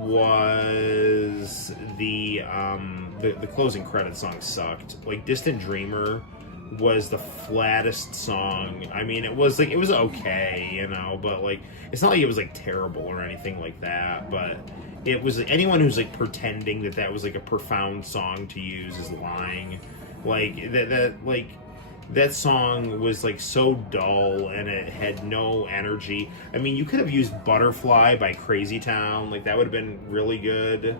was the closing credit song sucked. Like, Distant Dreamer was the flattest song. I mean, it was okay, you know, but like it's not like it was like terrible or anything like that, but it was, anyone who's like pretending that was like a profound song to use is lying. Like that song was like so dull, and it had no energy. I mean, you could have used Butterfly by Crazy Town, like that would have been really good.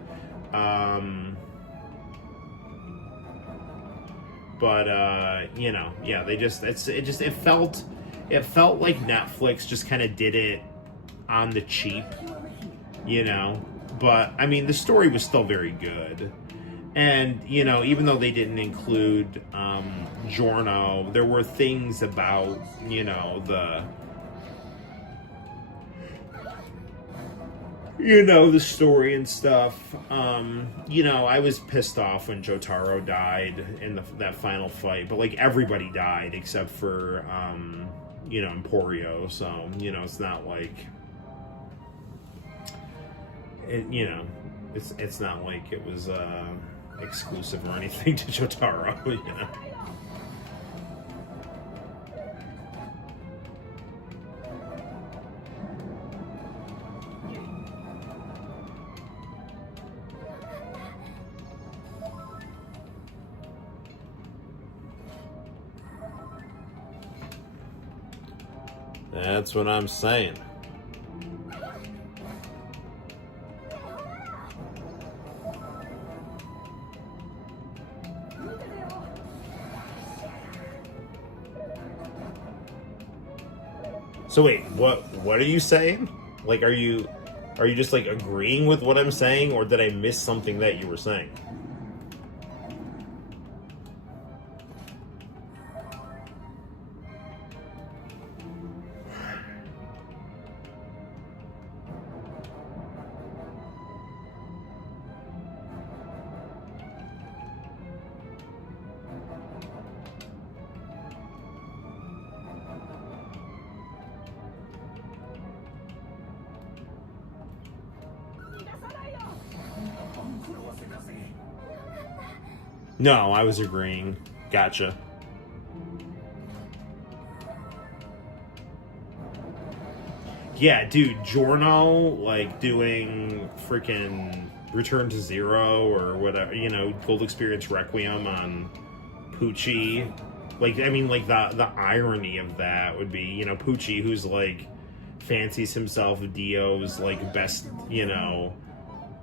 But you know, yeah, it felt like Netflix just kind of did it on the cheap, you know. But I mean, the story was still very good. And, you know, even though they didn't include Giorno, there were things about, you know, the story and stuff. You know, I was pissed off when Jotaro died in that final fight, but like everybody died except for, you know, Emporio. So, you know, it's not like it, you know, it's not like it was exclusive or anything to Jotaro, you know. That's what I'm saying. So wait, what are you saying? Like, are you just like agreeing with what I'm saying, or did I miss something that you were saying? No, I was agreeing. Gotcha. Yeah, dude, Giorno, like, doing freaking Return to Zero or whatever, you know, Gold Experience Requiem on Pucci. Like, I mean, like, the irony of that would be, you know, Pucci, who's, like, fancies himself Dio's, like, best, you know,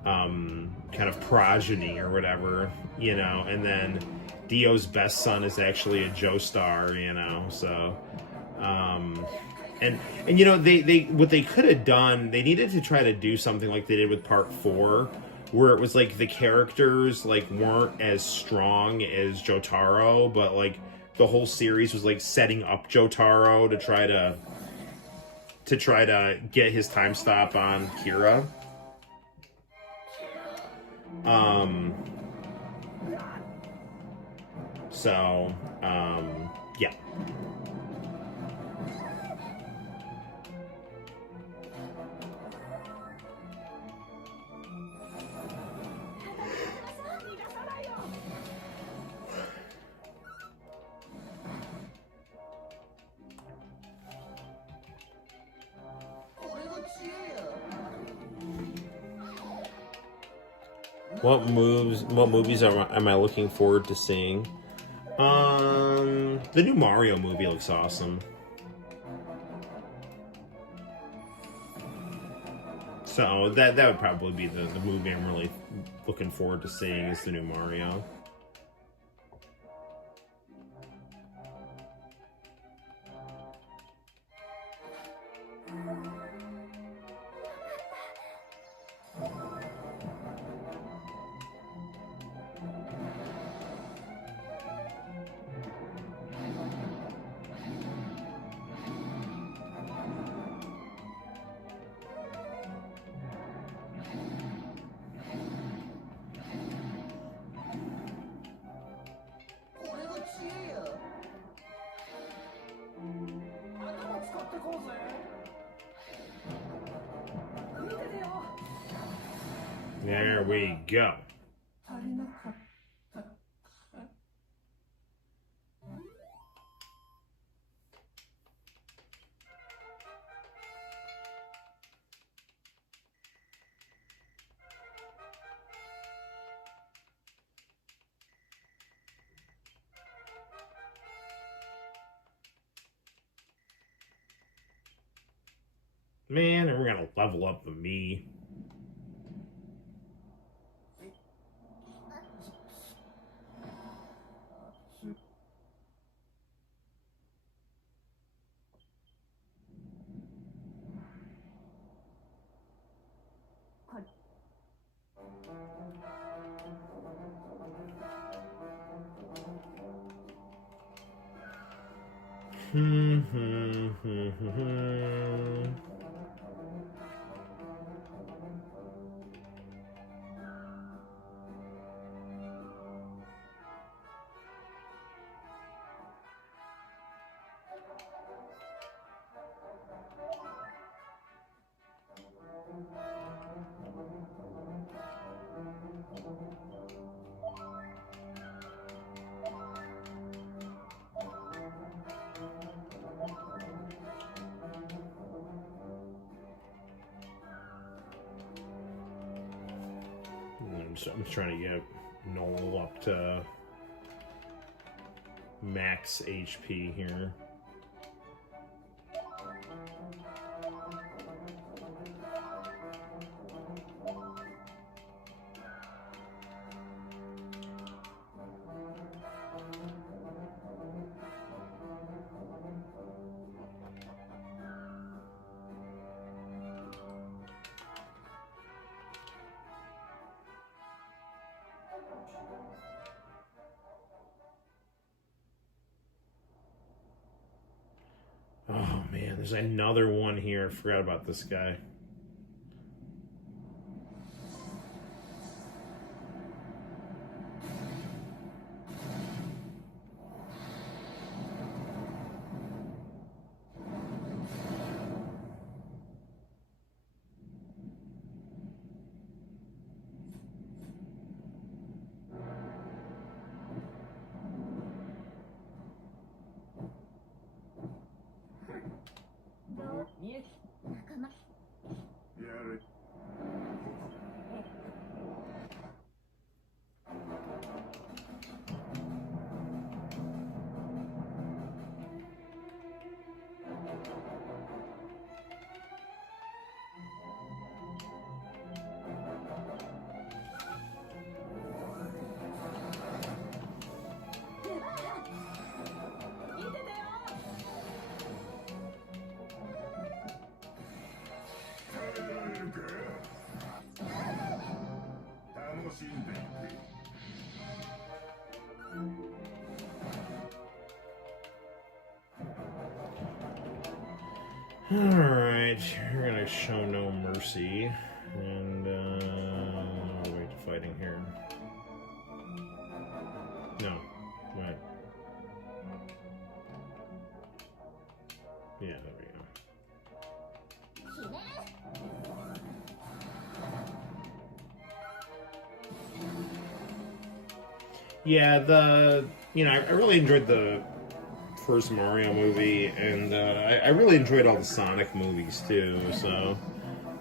kind of progeny or whatever, you know, and then Dio's best son is actually a Joestar, you know, so, and you know, they what they could have done, they needed to try to do something like they did with Part 4, where it was like the characters like weren't as strong as Jotaro, but like the whole series was like setting up Jotaro to try to get his time stop on Kira. So, yeah. What movies am I looking forward to seeing? The new Mario movie looks awesome. So that would probably be the movie I'm really looking forward to seeing, is the new Mario. There we go. Man, and we're gonna level up the me. I'm trying to get Noel up to max HP here. Oh man, there's another one here. I forgot about this guy. Alright, we're gonna show no mercy and wait, fighting here. No, wait. Yeah, there we go. Yeah, I really enjoyed the first Mario movie, and I really enjoyed all the Sonic movies too, so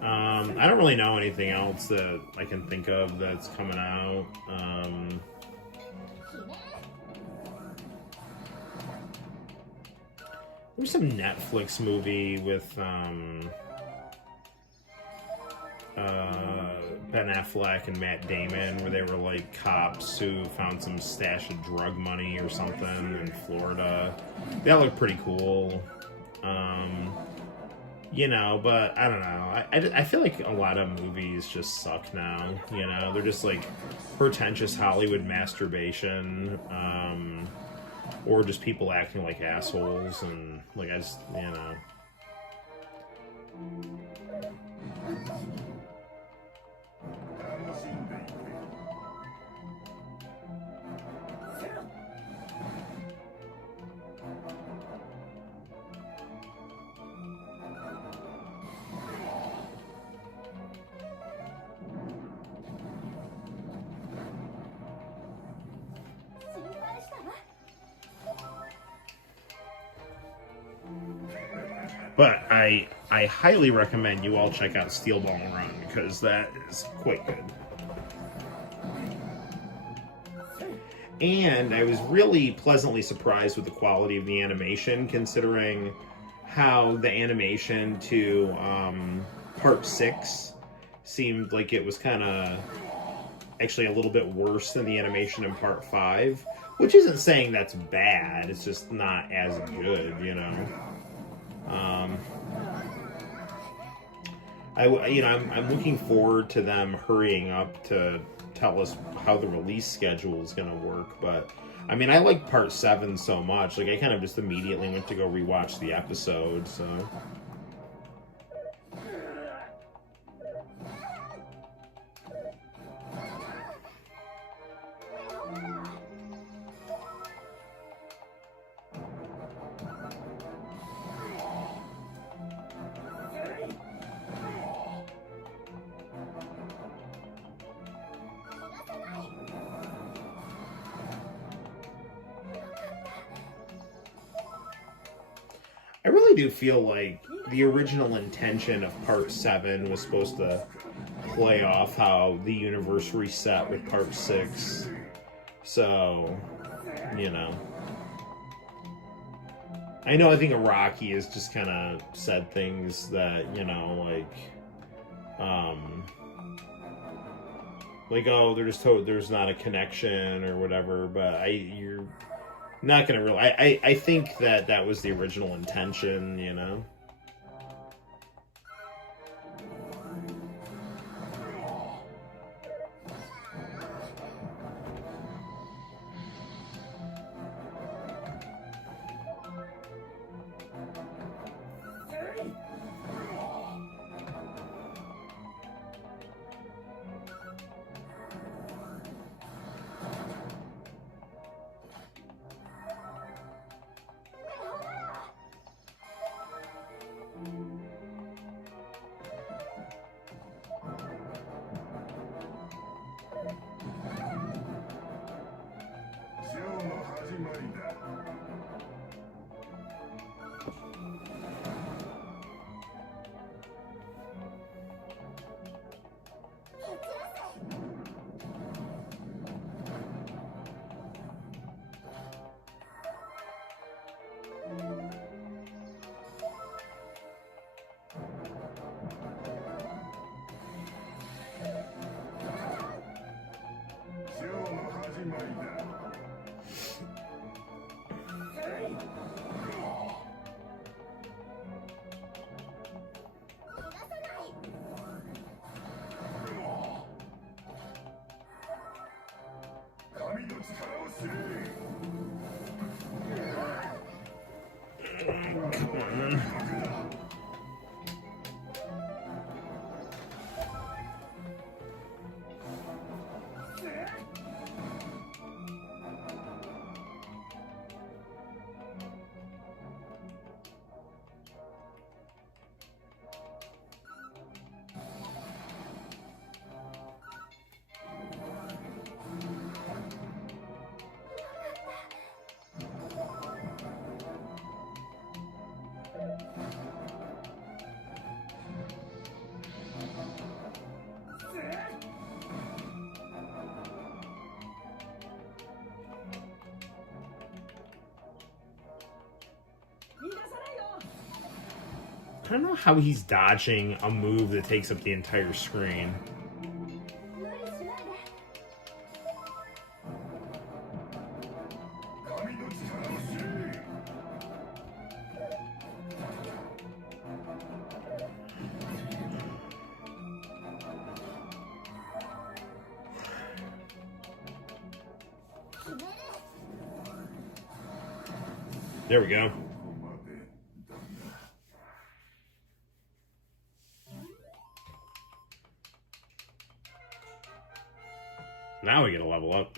I don't really know anything else that I can think of that's coming out. There's some Netflix movie with Ben Affleck and Matt Damon where they were like cops who found some stash of drug money or something in Florida. That looked pretty cool. But I don't know. I feel like a lot of movies just suck now. They're just like pretentious Hollywood masturbation, or just people acting like assholes, and like But I highly recommend you all check out Steel Ball Run, because that is quite good. And I was really pleasantly surprised with the quality of the animation, considering how the animation to Part 6 seemed like it was kind of actually a little bit worse than the animation in Part 5, which isn't saying that's bad, it's just not as good, you know. I'm looking forward to them hurrying up to tell us how the release schedule is going to work. But I mean, I like Part 7 so much. Like, I kind of just immediately went to go rewatch the episode. So. I really do feel like the original intention of Part 7 was supposed to play off how the universe reset with Part 6. So, you know. I think Araki has just kind of said things that, you know, oh, there's not a connection or whatever, but you're not gonna realize. I think that was the original intention, you know. I don't know how he's dodging a move that takes up the entire screen. There we go. Now we get a level up.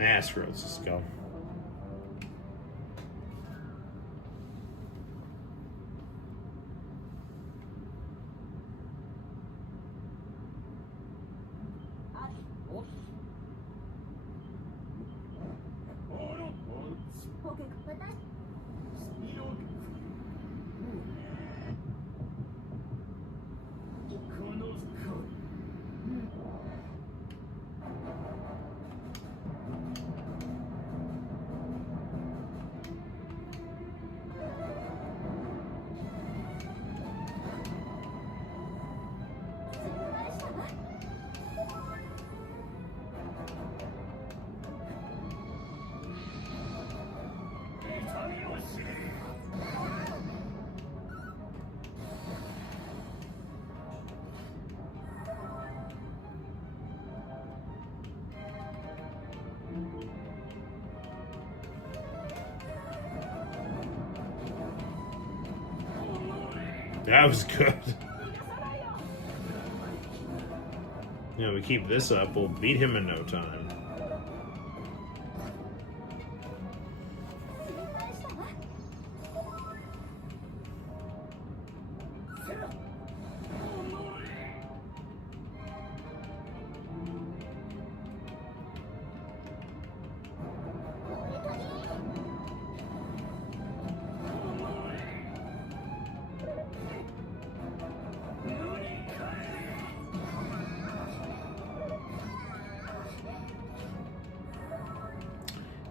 Ah, screw it, let's just go. That was good. Yeah, we keep this up, we'll beat him in no time.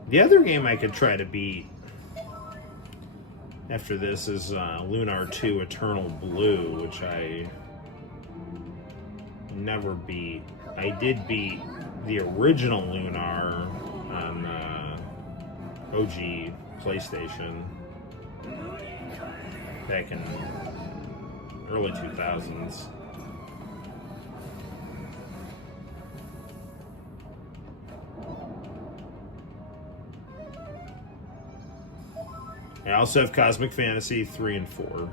The other game I could try to beat after this is Lunar 2 Eternal Blue, which I never beat. I did beat the original Lunar on OG PlayStation back in early 2000s. I also have Cosmic Fantasy 3 and 4.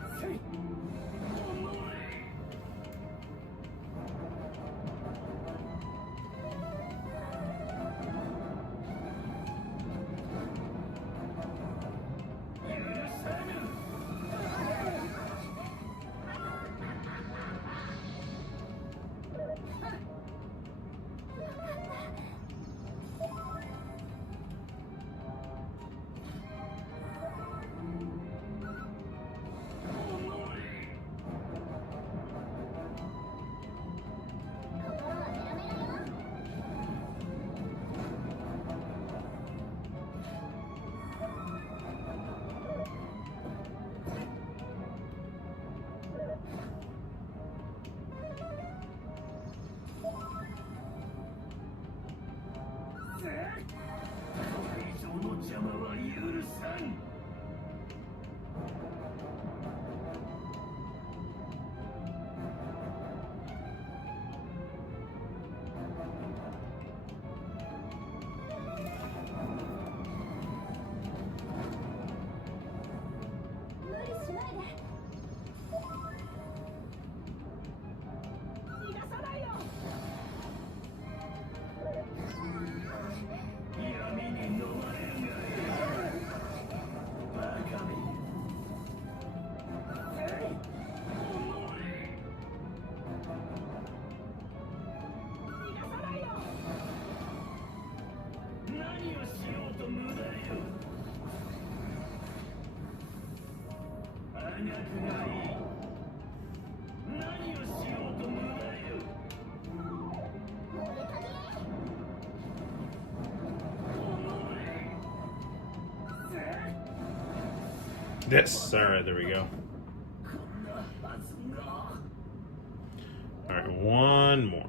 This. Alright, there we go. Alright, one more.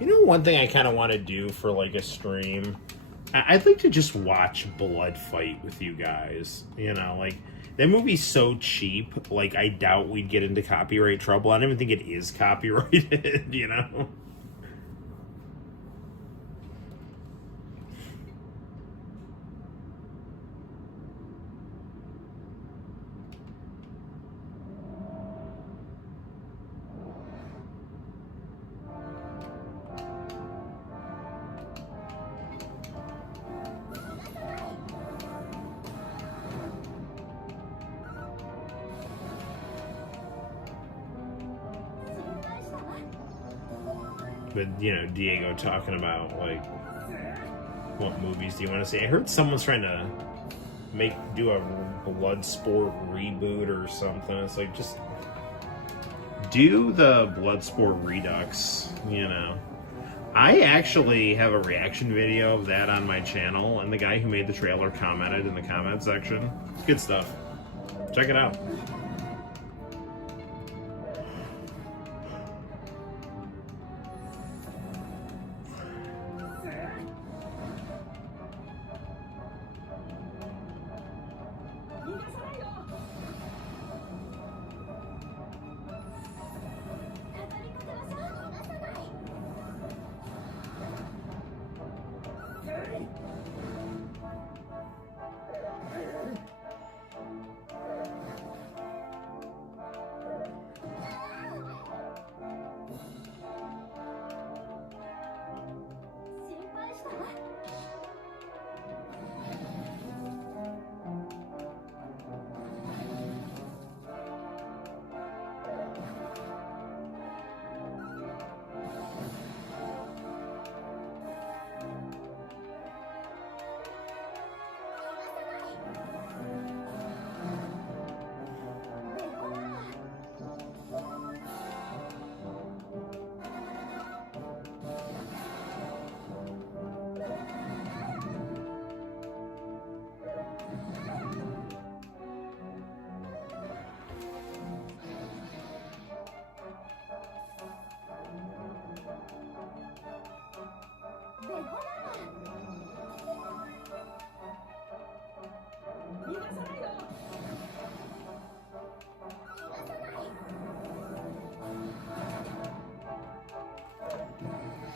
You know, one thing I kind of want to do for like a stream, I'd like to just watch Blood fight with you guys. You know, like that movie's so cheap. Like I doubt we'd get into copyright trouble. I don't even think it is copyrighted. You know. with, you know, Diego talking about, like, what movies do you want to see. I heard someone's trying to do a Bloodsport reboot or something. It's like, just do the Bloodsport Redux, you know. I actually have a reaction video of that on my channel, and the guy who made the trailer commented in the comment section. It's good stuff. Check it out.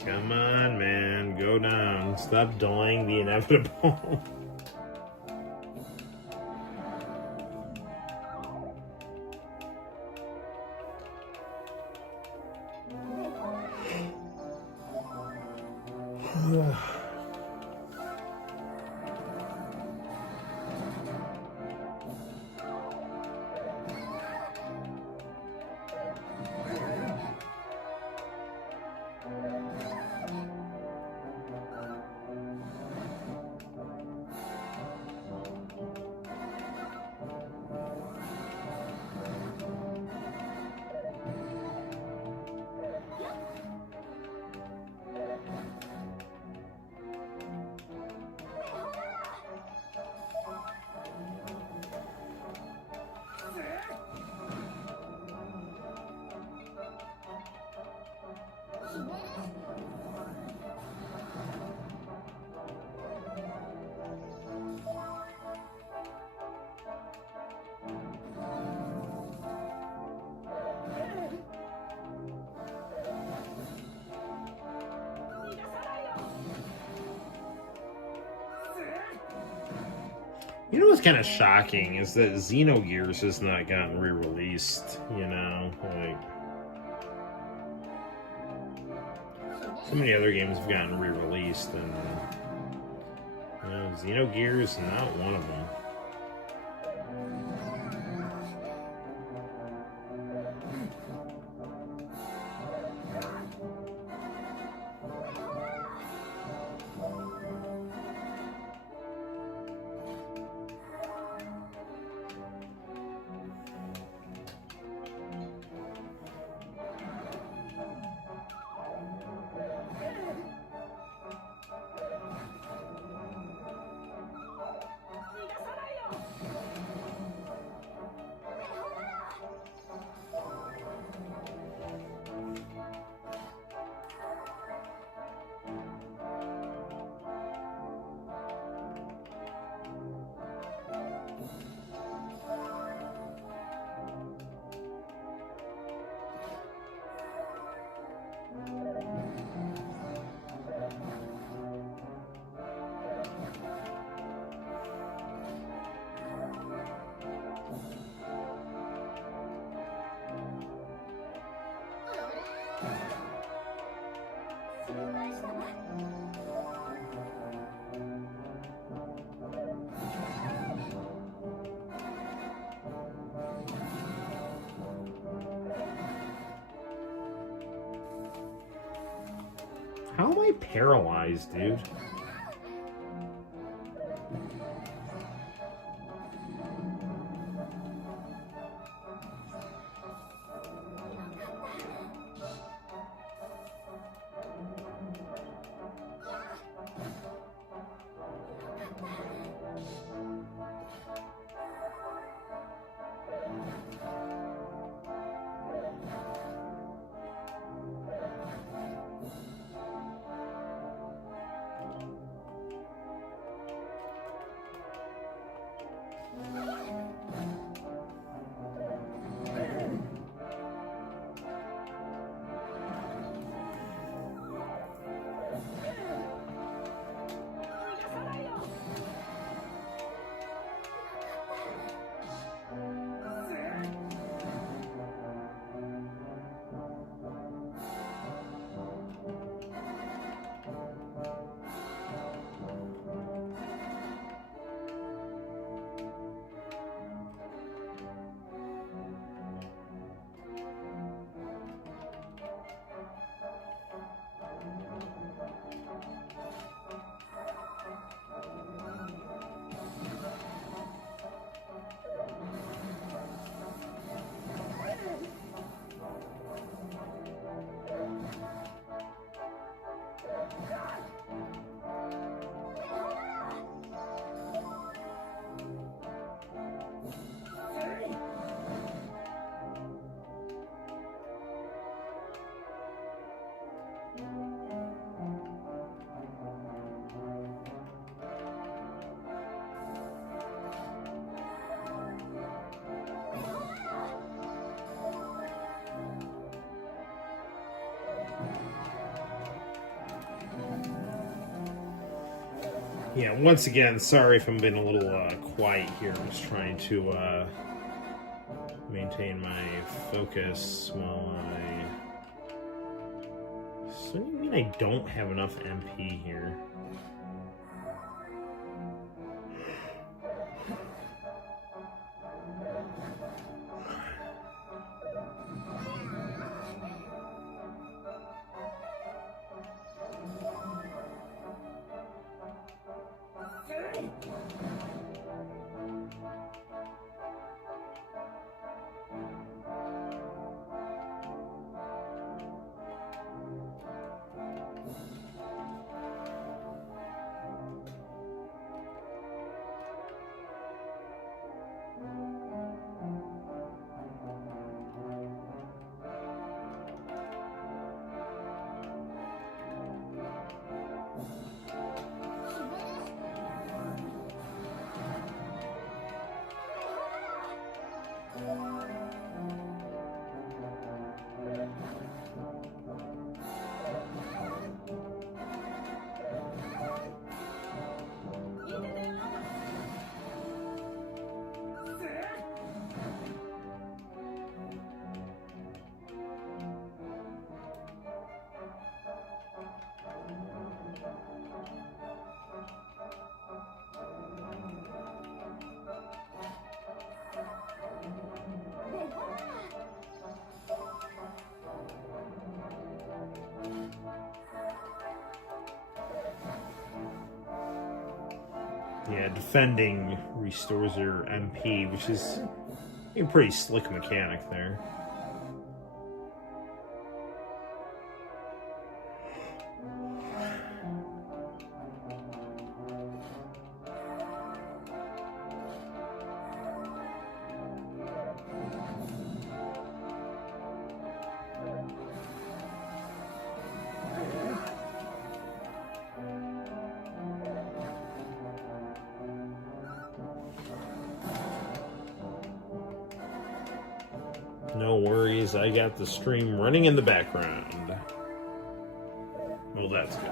Come on, man. Go down. Stop delaying the inevitable. You know what's kind of shocking is that Xenogears has not gotten re-released, you know? Like, so many other games have gotten re-released, and, you know, Xenogears not one of them. How am I paralyzed, dude? Yeah, once again, sorry if I'm being a little quiet here. I'm just trying to maintain my focus while I... So you mean I don't have enough MP here? Yeah, defending restores your MP, which is a pretty slick mechanic there. No worries, I got the stream running in the background. Well, that's good.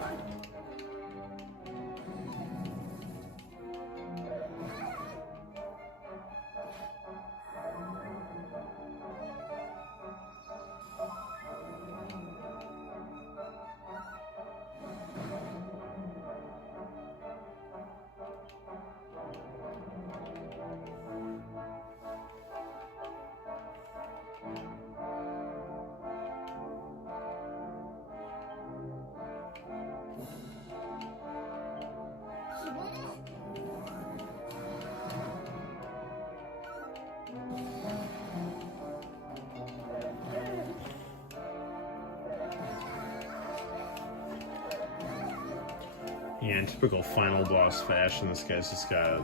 Yeah, in typical final boss fashion, this guy's just got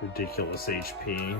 ridiculous HP.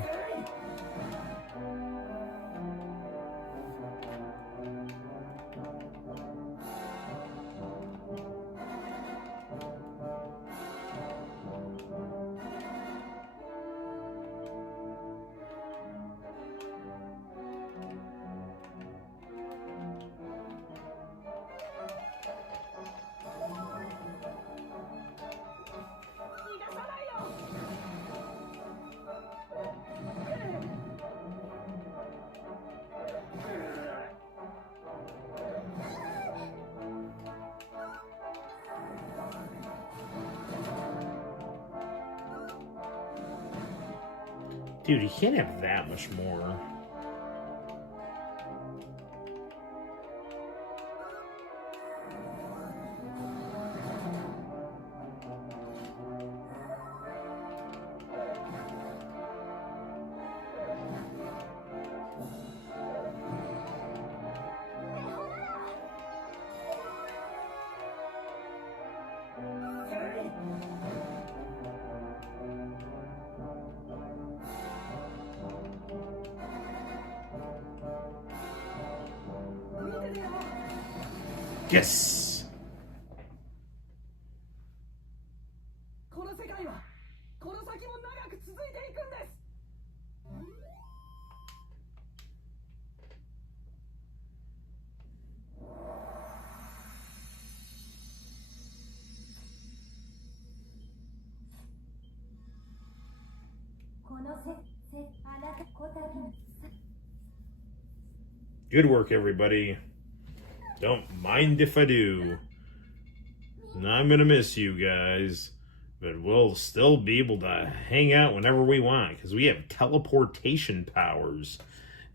Dude, he can't have that much more. Yes! Good work, everybody. Don't mind if I do. And I'm gonna miss you guys, but we'll still be able to hang out whenever we want because we have teleportation powers.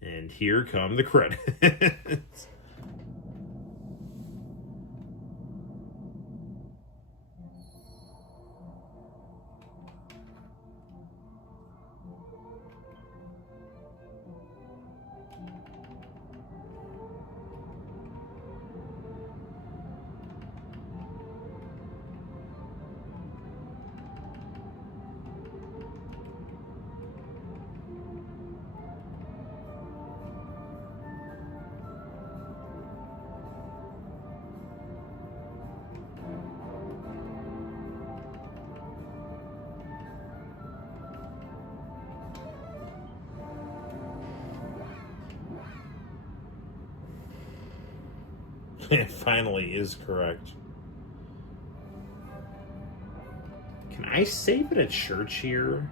And here come the credits. It finally is correct. Can I save it at church here?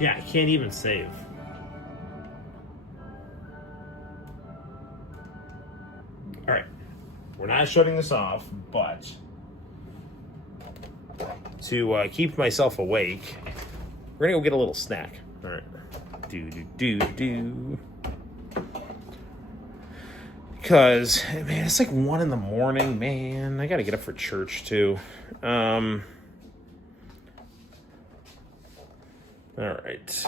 Yeah, I can't even save. Alright. We're not shutting this off, but to keep myself awake, we're gonna go get a little snack. Alright. Do. Because, man, it's like 1 in the morning, man. I gotta get up for church, too. All right.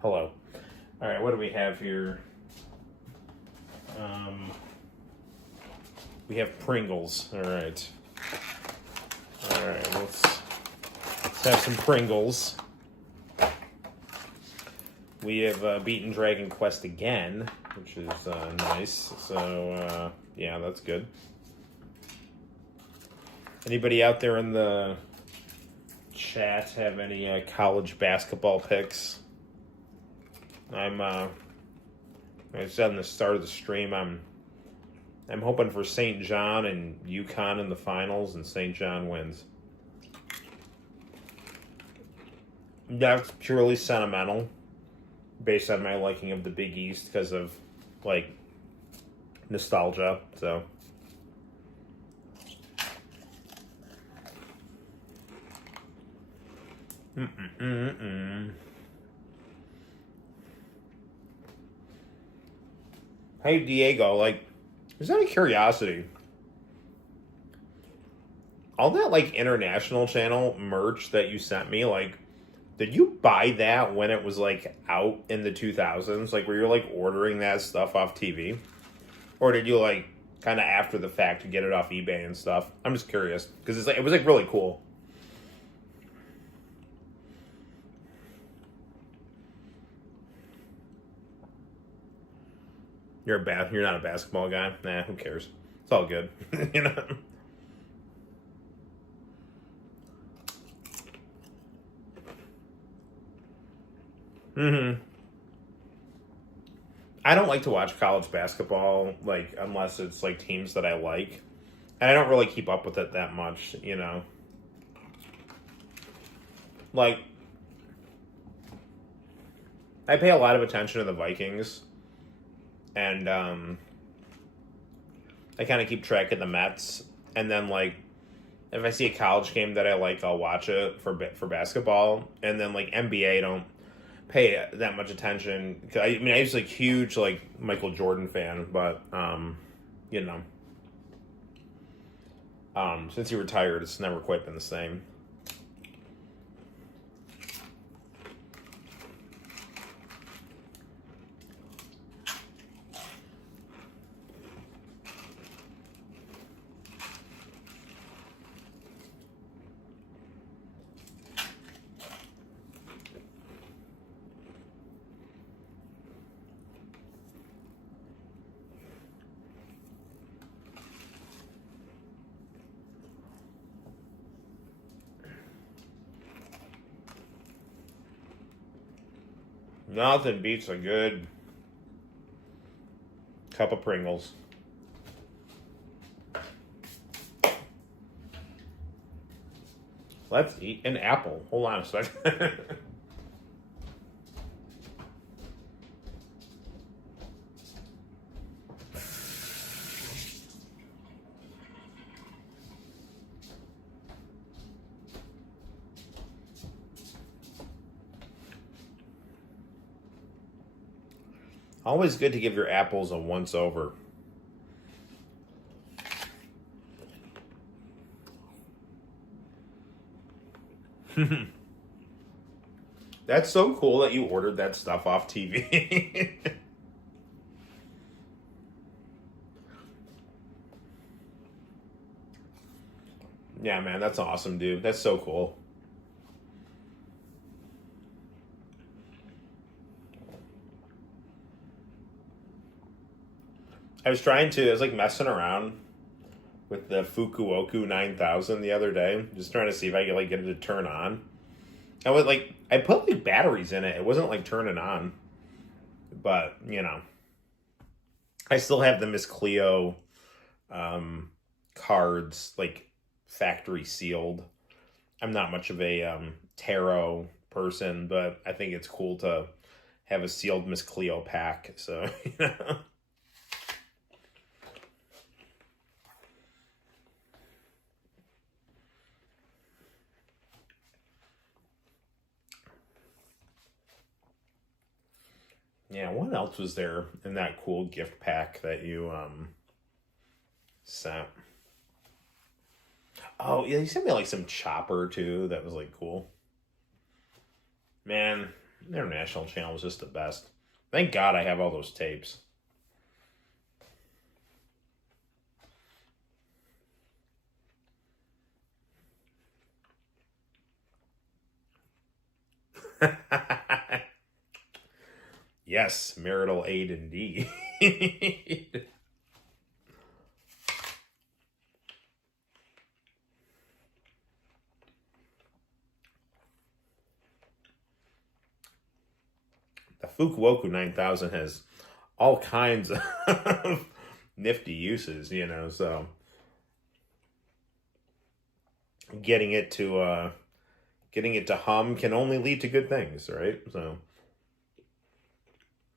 Hello. All right, what do we have here? We have Pringles. All right. All right, let's have some Pringles. We have beaten Dragon Quest again, which is nice. So, yeah, that's good. Anybody out there in the chat have any college basketball picks? I said in the start of the stream, I'm hoping for St. John and UConn in the finals, and St. John wins. That's purely sentimental, based on my liking of the Big East because of, like, nostalgia, so. Hey, Diego, like, just out of curiosity, all that, like, international channel merch that you sent me, like, did you buy that when it was, like, out in the 2000s? Like, were you, like, ordering that stuff off TV? Or did you, like, kind of after the fact to get it off eBay and stuff? I'm just curious, because it's like, it was, like, really cool. You're not a basketball guy? Nah, who cares? It's all good. You know? Mm-hmm. I don't like to watch college basketball, like, unless it's, like, teams that I like. And I don't really keep up with it that much, you know? Like, I pay a lot of attention to the Vikings. And, I kind of keep track of the Mets. And then, like, if I see a college game that I like, I'll watch it for basketball. And then, like, NBA, I don't pay that much attention. I mean, I was, like, huge, like, Michael Jordan fan, but, you know, since he retired, it's never quite been the same. Nothing beats a good cup of Pringles. Let's eat an apple. Hold on a second. Always good to give your apples a once over. That's so cool that you ordered that stuff off TV. Yeah, man, that's awesome, dude. That's so cool. I was like messing around with the Fukuoka 9000 the other day, just trying to see if I could like get it to turn on. I put like batteries in it. It wasn't like turning on, but you know, I still have the Miss Cleo cards like factory sealed. I'm not much of a tarot person, but I think it's cool to have a sealed Miss Cleo pack. So you know. Yeah, what else was there in that cool gift pack that you sent? Oh, yeah, you sent me like some chopper too. That was like cool. Man, International Channel was just the best. Thank God I have all those tapes. Yes, marital aid indeed. The Fukuoka 9000 has all kinds of nifty uses, you know, so getting it to getting it to hum can only lead to good things, right? So,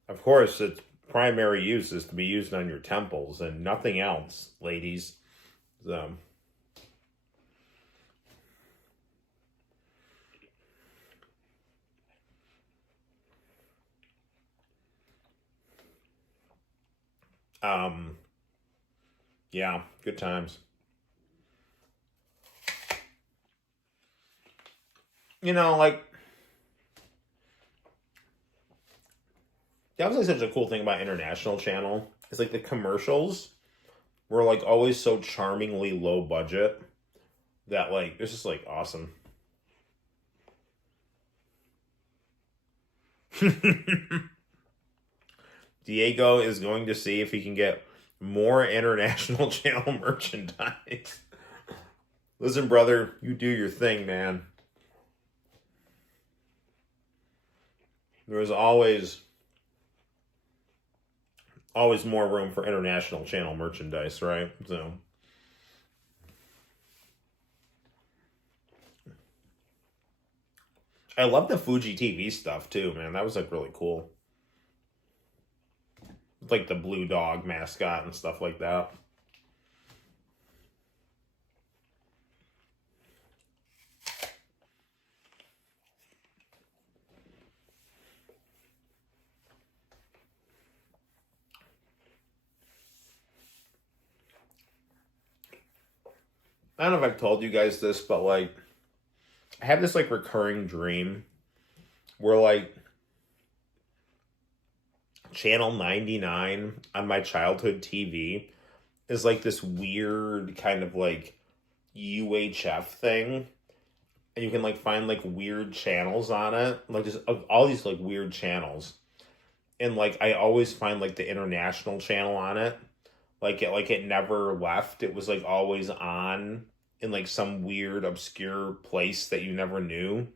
of course, its primary use is to be used on your temples and nothing else, ladies. So, yeah, good times. You know, like, that was like such a cool thing about International Channel. It's like the commercials were like always so charmingly low budget that like it's just like awesome. Diego is going to see if he can get more International Channel merchandise. Listen, brother, you do your thing, man. There's always more room for International Channel merchandise, right? So I love the Fuji TV stuff too, man. That was like really cool. Like the blue dog mascot and stuff like that. I don't know if I've told you guys this, but like I have this like recurring dream where like channel 99 on my childhood TV is like this weird kind of like UHF thing. And you can like find like weird channels on it. Like just all these like weird channels. And like I always find like the International Channel on it. Like it never left. It was like always on in like some weird obscure place that you never knew.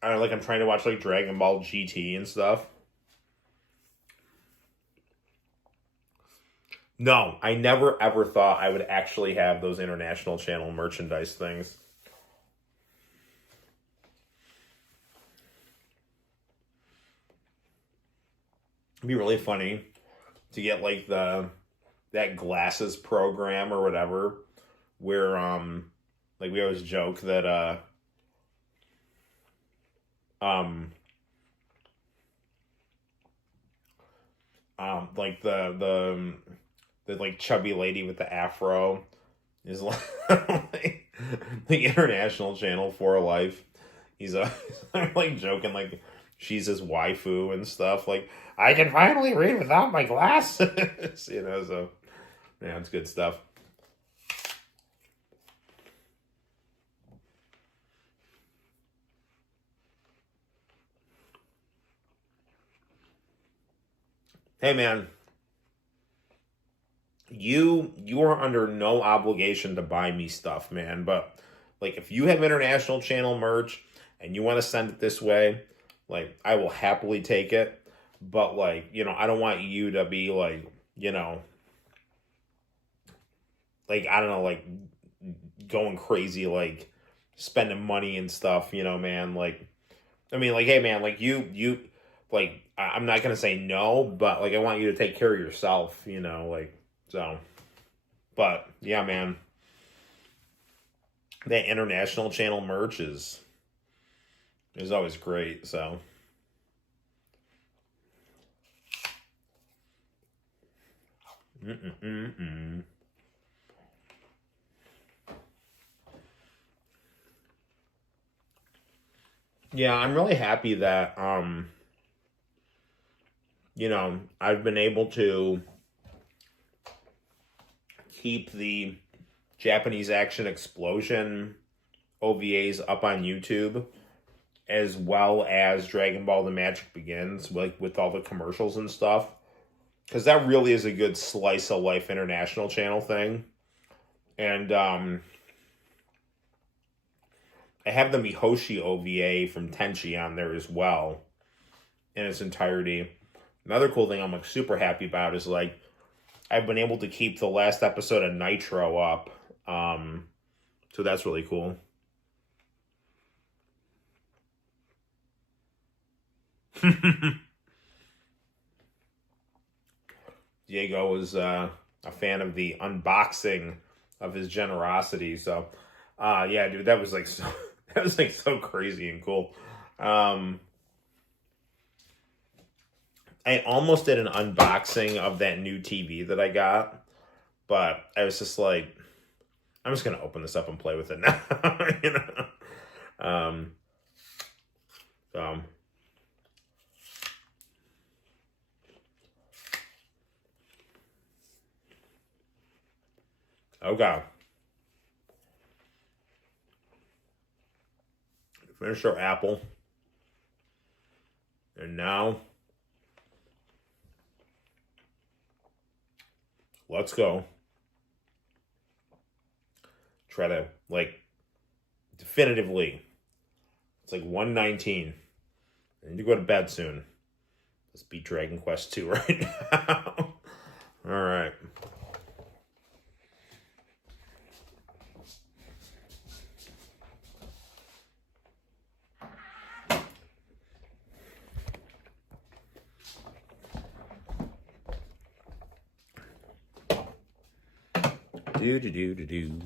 I'm trying to watch like Dragon Ball GT and stuff. No, I never ever thought I would actually have those International Channel merchandise things. It'd be really funny to get like that glasses program or whatever where like we always joke that like the like chubby lady with the afro is like, like the International Channel for life. He's like joking like she's his waifu and stuff. Like I can finally read without my glasses, you know. So yeah, it's good stuff. Hey man, you are under no obligation to buy me stuff, man. But like if you have International Channel merch and you want to send it this way, like I will happily take it. But like, you know, I don't want you to be like, you know, like I don't know, like going crazy, like spending money and stuff, you know, man. Like I mean, like, hey man, like you like I'm not gonna say no, but like I want you to take care of yourself, you know, like so. But yeah, man, that International Channel merch is always great. So yeah, I'm really happy that you know, I've been able to keep the Japanese Action Explosion OVAs up on YouTube, as well as Dragon Ball The Magic Begins, like with all the commercials and stuff. Because that really is a good slice of life International Channel thing. And I have the Mihoshi OVA from Tenchi on there as well in its entirety. Another cool thing I'm like super happy about is like I've been able to keep the last episode of Nitro up. So that's really cool. Diego was a fan of the unboxing of his generosity. So, yeah, dude, that was like so that was like so crazy and cool. I almost did an unboxing of that new TV that I got, but I was just like, I'm just gonna open this up and play with it now, you know. So. Okay. Finish our apple. And now, let's go. Try to, like, definitively. It's like 1:19. I need to go to bed soon. Let's beat Dragon Quest 2 right now. All right. Do.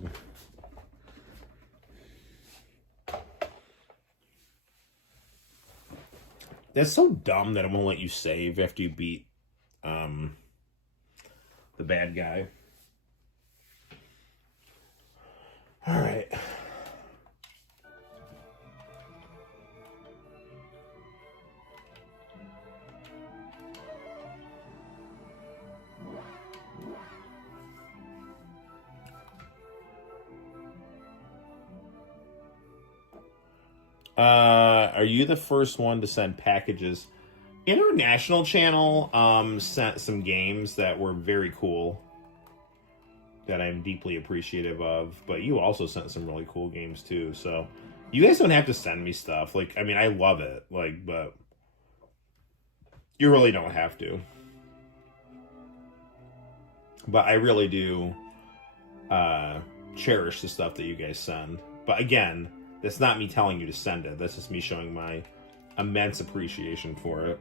That's so dumb that it won't let you save after you beat the bad guy. All right. Are you the first one to send packages? International Channel sent some games that were very cool that I'm deeply appreciative of, but you also sent some really cool games too. So you guys don't have to send me stuff. Like, I mean, I love it, like, but you really don't have to. But I really do cherish the stuff that you guys send. But again, that's not me telling you to send it. That's just me showing my immense appreciation for it.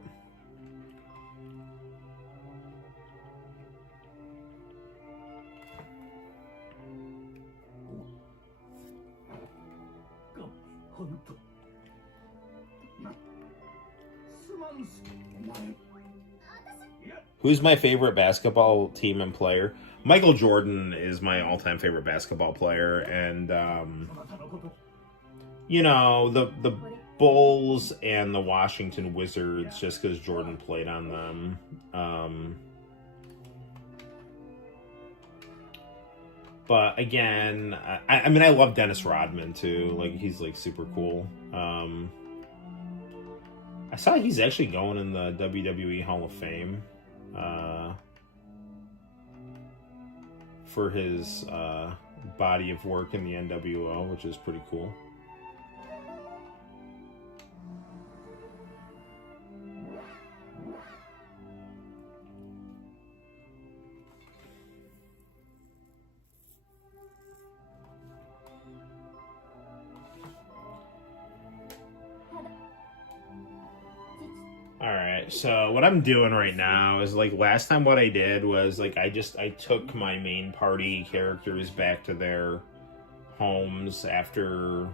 Who's my favorite basketball team and player? Michael Jordan is my all-time favorite basketball player, and you know, the Bulls and the Washington Wizards, just because Jordan played on them. But again, I mean, I love Dennis Rodman too. Like, he's like super cool. I saw he's actually going in the WWE Hall of Fame for his body of work in the NWO, which is pretty cool. Alright, so what I'm doing right now is, like, last time what I did was, like, I took my main party characters back to their homes after,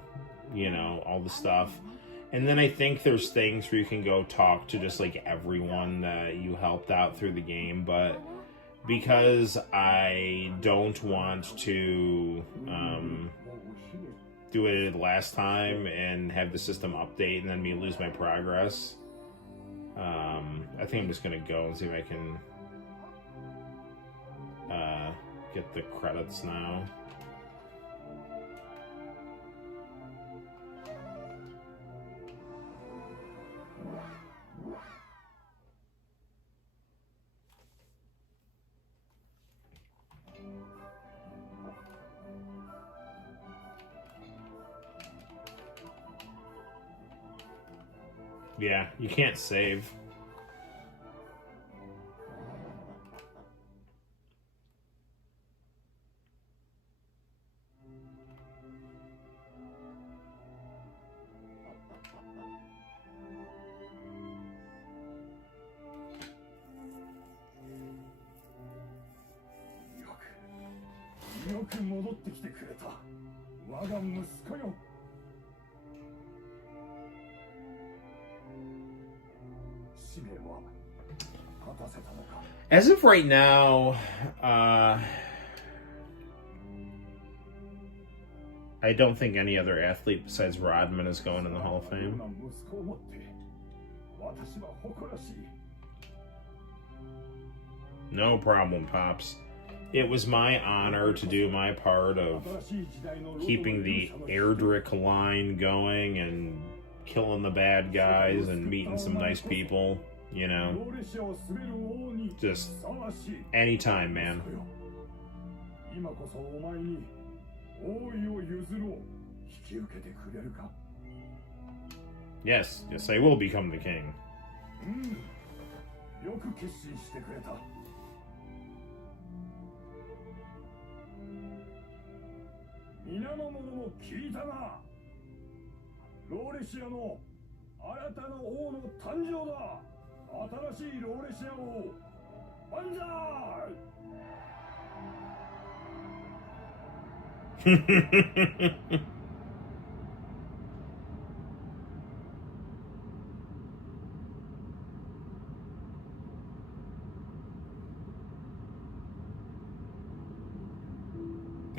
you know, all the stuff. And then I think there's things where you can go talk to just, like, everyone that you helped out through the game, but because I don't want to do it last time and have the system update and then me lose my progress, I think I'm just gonna go and see if I can get the credits now. Yeah, you can't save. As of right now, I don't think any other athlete besides Rodman is going in the Hall of Fame. No problem, Pops. It was my honor to do my part of keeping the Erdrich line going and killing the bad guys and meeting some nice people, you know. Just anytime, man. Yes, I will become the king. 皆の者も聞いたな。ローレシアの新たな王の誕生だ。新しいローレシア王、万歳。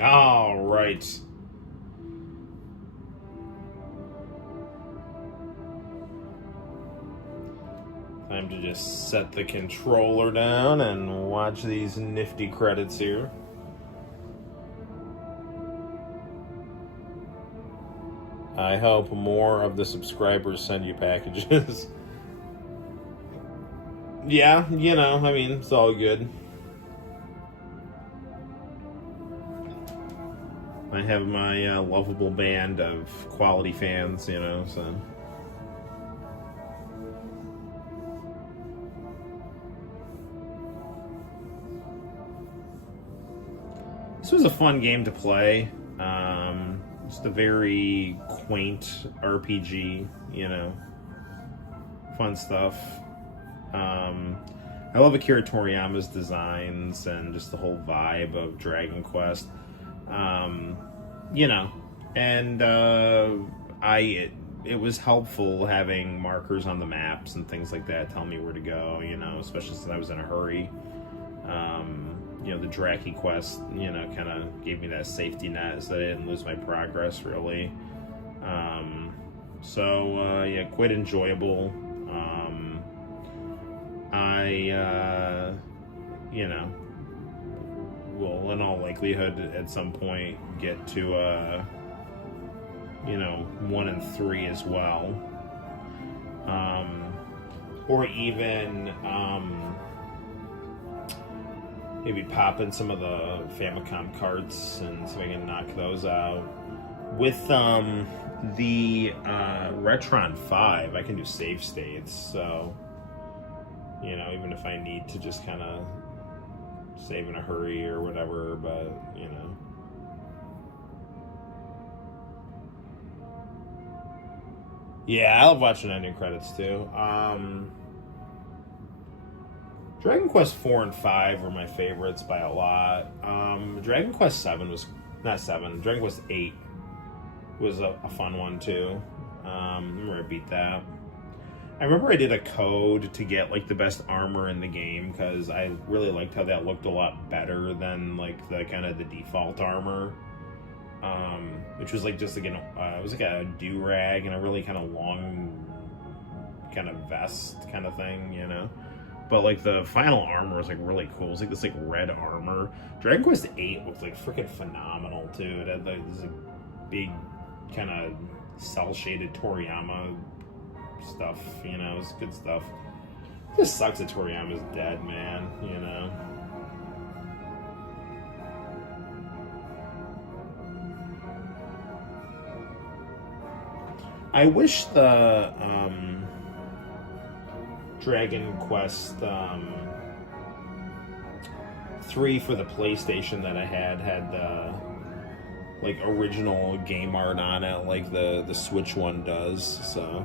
All right. Time to just set the controller down and watch these nifty credits here. I hope more of the subscribers send you packages. Yeah, you know, I mean, it's all good. I have my lovable band of quality fans, you know, so. This was a fun game to play. Just a very quaint RPG, you know. Fun stuff. I love Akira Toriyama's designs and just the whole vibe of Dragon Quest. You know, and it was helpful having markers on the maps and things like that telling me where to go, you know, especially since I was in a hurry. You know, the Draki quest, you know, kind of gave me that safety net so that I didn't lose my progress, really. Yeah, quite enjoyable. You know, will in all likelihood at some point get to you know, 1 and 3 as well, or even maybe pop in some of the Famicom carts and see if I can knock those out. With the Retron 5, I can do save states, so you know, even if I need to just kind of save in a hurry or whatever, but you know. Yeah, I love watching ending credits too. Dragon Quest 4 and 5 were my favorites by a lot. Dragon Quest 7 was not 7. Dragon Quest 8 was a fun one too. I remember I beat that. I remember I did a code to get like the best armor in the game because I really liked how that looked a lot better than like the kind of the default armor, which was like just like it was like a do-rag and a really kind of long kind of vest kind of thing, you know. But like the final armor was like really cool. It was like this like red armor. Dragon Quest 8 looked like freaking phenomenal too. It had like this like, big kind of cell shaded Toriyama stuff, you know. It's good stuff. It just sucks that Toriyama's dead, man, you know. I wish the Dragon Quest 3 for the PlayStation that I had the like original game art on it, like the Switch one does, so.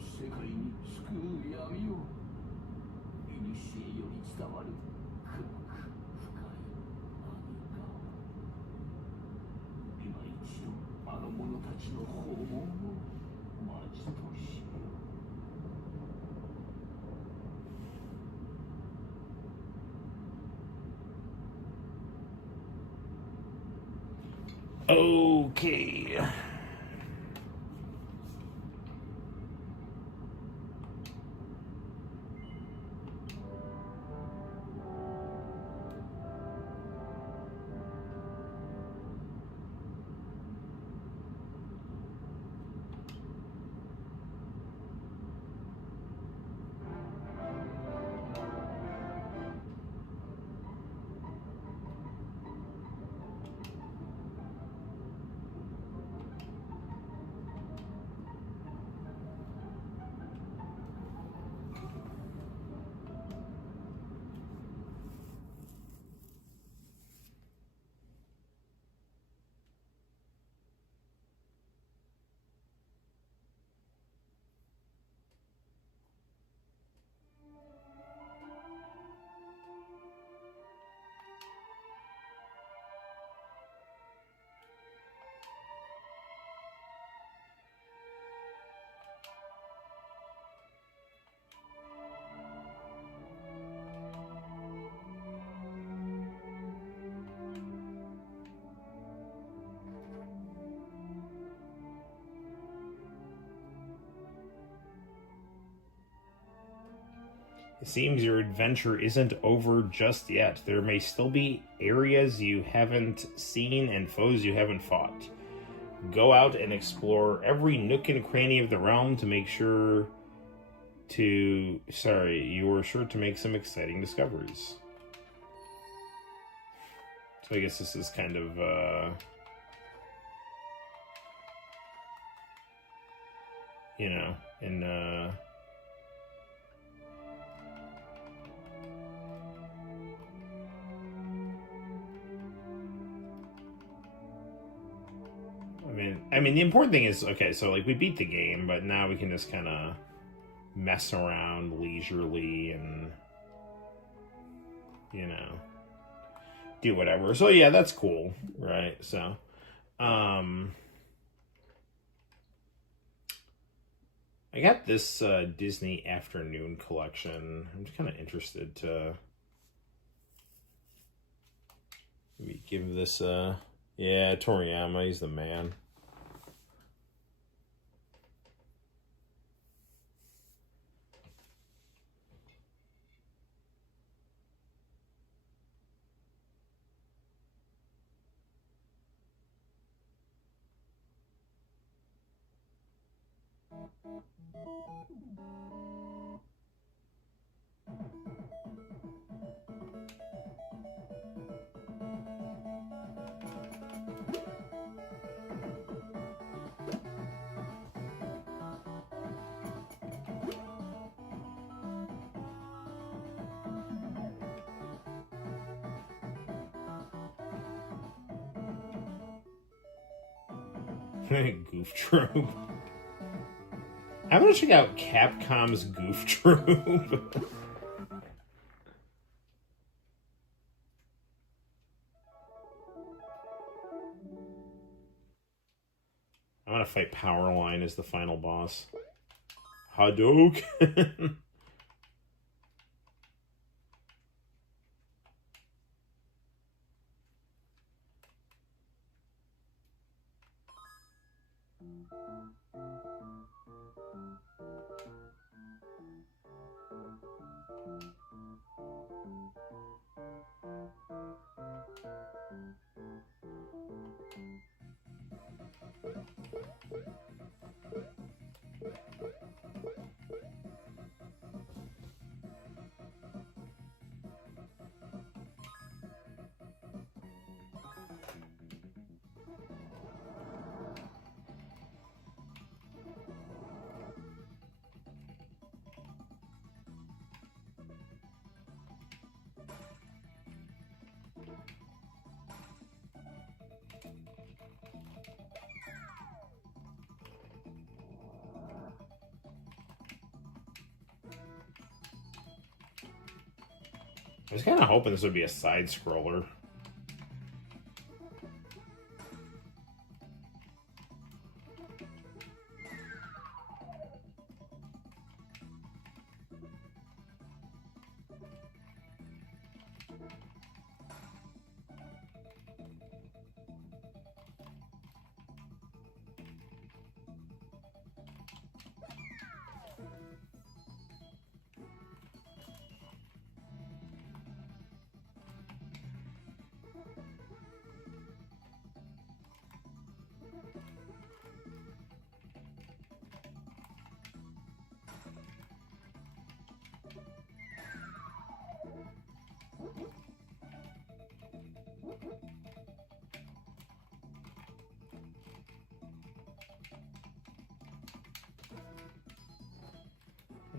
世界に救う闇を古より伝わる深く深い何か今一度あの者たちの訪問を待ちとしよう。Okay. It seems your adventure isn't over just yet. There may still be areas you haven't seen and foes you haven't fought. Go out and explore every nook and cranny of the realm to make sure to... Sorry, you were sure to make some exciting discoveries. So I guess this is kind of, you know, in, I mean, the important thing is, okay, so, like, we beat the game, but now we can just kind of mess around leisurely and, you know, do whatever. So, yeah, that's cool, right? So, I got this Disney Afternoon collection. I'm just kind of interested to maybe give this yeah, Toriyama, he's the man. Goof Troop. I'm gonna check out Capcom's Goof Troop. I want to fight Powerline as the final boss. Hadouken. I was kind of hoping this would be a side scroller.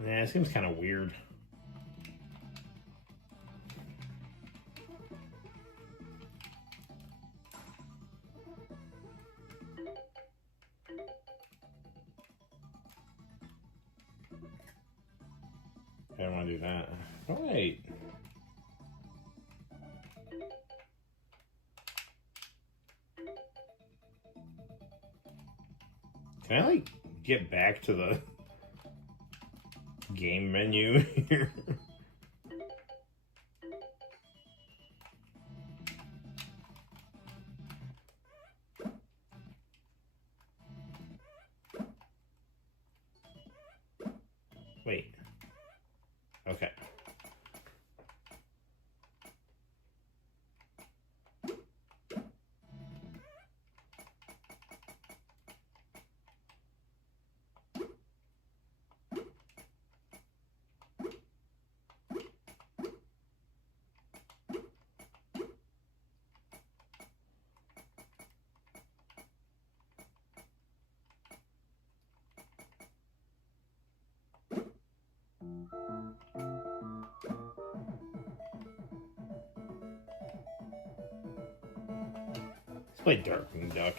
Yeah, it seems kind of weird. I don't want to do that. Oh, wait. Can I, like, get back to the game menu here? Wait. Okay. Let's play Darkwing Duck.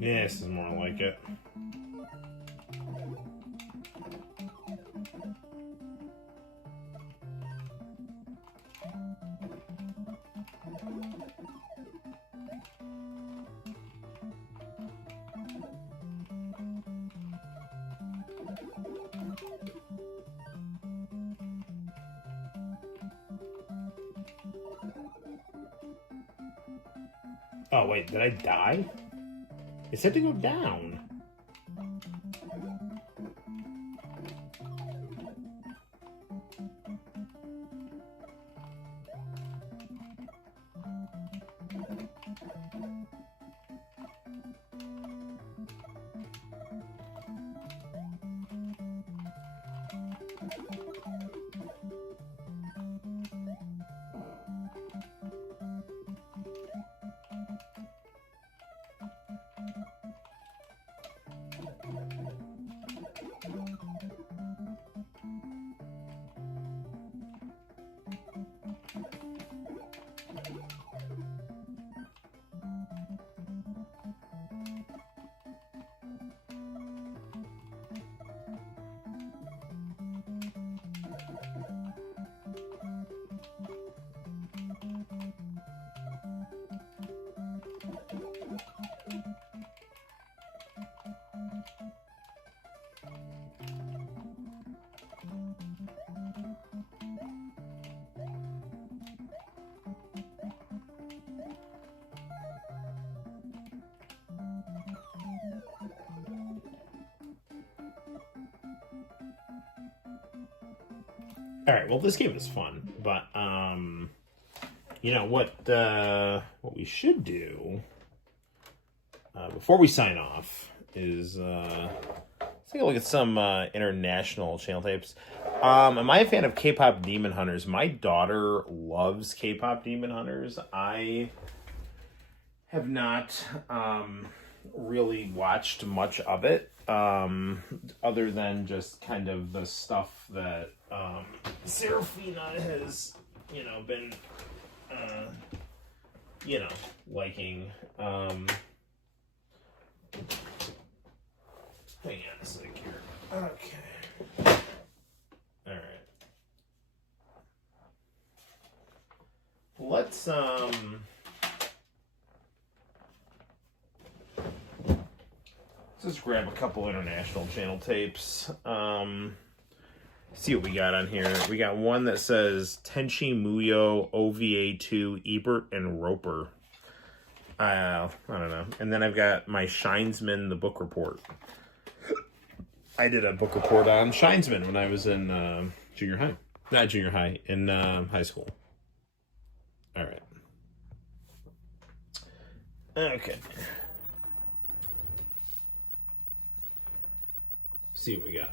Yeah, this is more like it. Oh, wait, did I die? It said to go down. All right, well, this game is fun, but you know what we should do before we sign off is let's take a look at some international channel tapes. Am I a fan of K-pop Demon Hunters? My daughter loves K-pop Demon Hunters. I have not really watched much of it, other than just kind of the stuff that Serafina has, been, liking. Hang on a sec here. Okay. All right. Let's just grab a couple international channel tapes. See what we got on here. We got one that says Tenchi Muyo OVA 2 Ebert and Roper. I don't know. And then I've got my Shinesman, the book report. I did a book report on Shinesman when I was in junior high. Not junior high, in high school. All right. Okay. See what we got.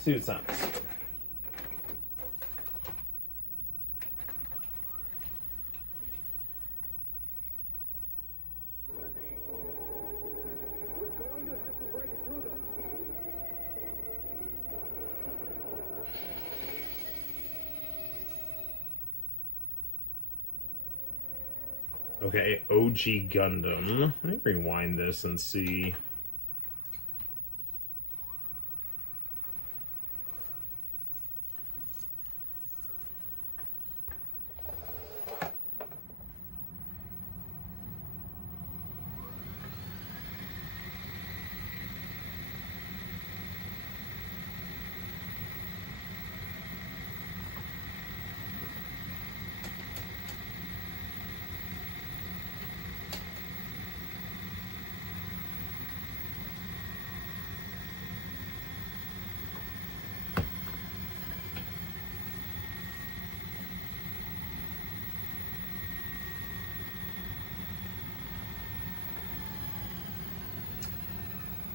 See what's on this. Okay, OG Gundam. Let me rewind this and see.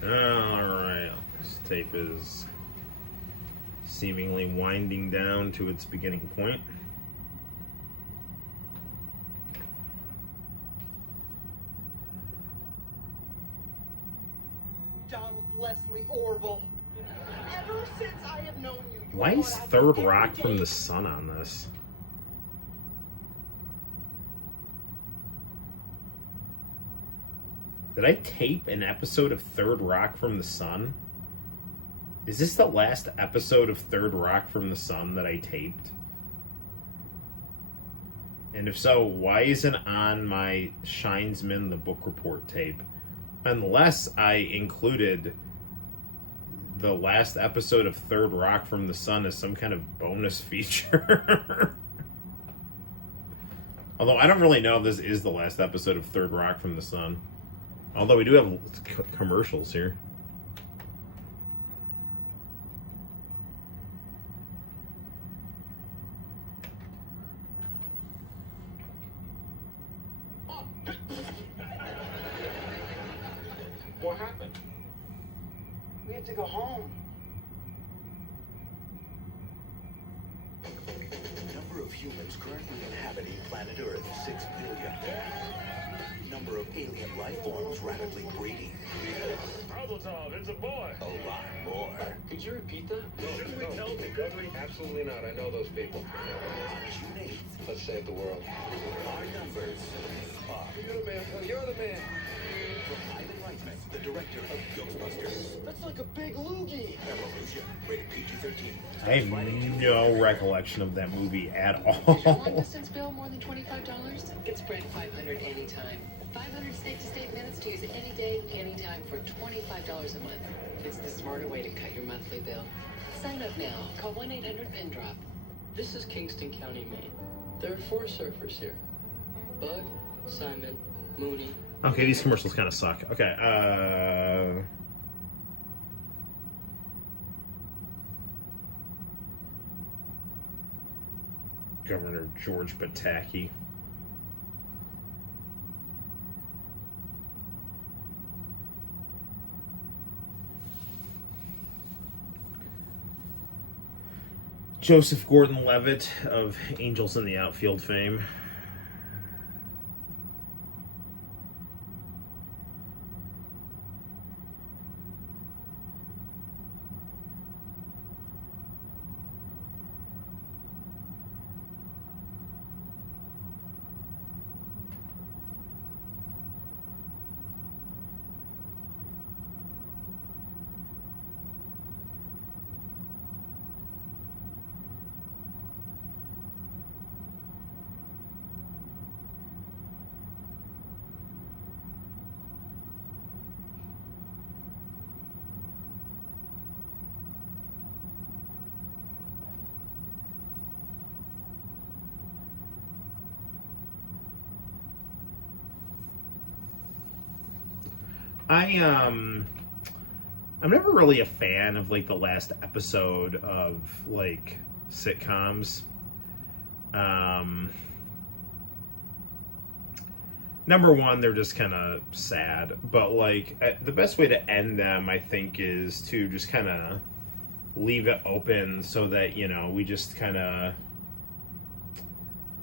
Alright, this tape is seemingly winding down to its beginning point. Donald Leslie Orville. Ever since I have known you, Why is Third Rock from the Sun on this? Did I tape an episode of Third Rock from the Sun? Is this the last episode of Third Rock from the Sun that I taped? And if so, why isn't it on my Shinesman the book report tape? Unless I included the last episode of Third Rock from the Sun as some kind of bonus feature. Although I don't really know if this is the last episode of Third Rock from the Sun. Although we do have commercials here. What happened? We have to go home. Number of humans currently inhabiting planet Earth, 6 billion. Number of alien life forms rapidly breeding. Mazel it's a boy. A lot more. Could you repeat that? Shouldn't we tell me, Dudley? Absolutely not. I know those people. On June 8th, Let's save the world. our numbers are You're the man. You're the man. from Ivan Reitman, the director of Ghostbusters. That's like a big loogie. Evolution, rated PG-13. I have no recollection of that movie at Long all. distance bill more than $25? Get Sprint 500 anytime. 500 state-to-state minutes to use any day, anytime for $25 a month. It's the smarter way to cut your monthly bill. Sign up now. Call 1-800-PIN-DROP. This is Kingston County, Maine. There are 4 surfers here. Bug, Simon, Mooney. Okay, these commercials kind of suck. Okay, Governor George Pataki. Joseph Gordon-Levitt of Angels in the Outfield fame. I'm never really a fan of like the last episode of like sitcoms. Number one, they're just kind of sad, but like the best way to end them, I think, is to just kind of leave it open so that, you know, we just kind of,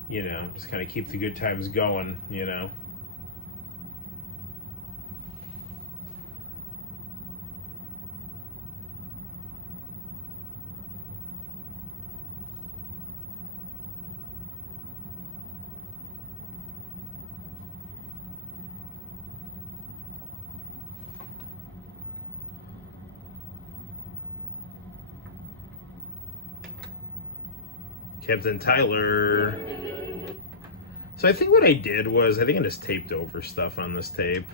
you know, just kind of keep the good times going, you know. Captain Tyler. So I think what I did was, I think I just taped over stuff on this tape.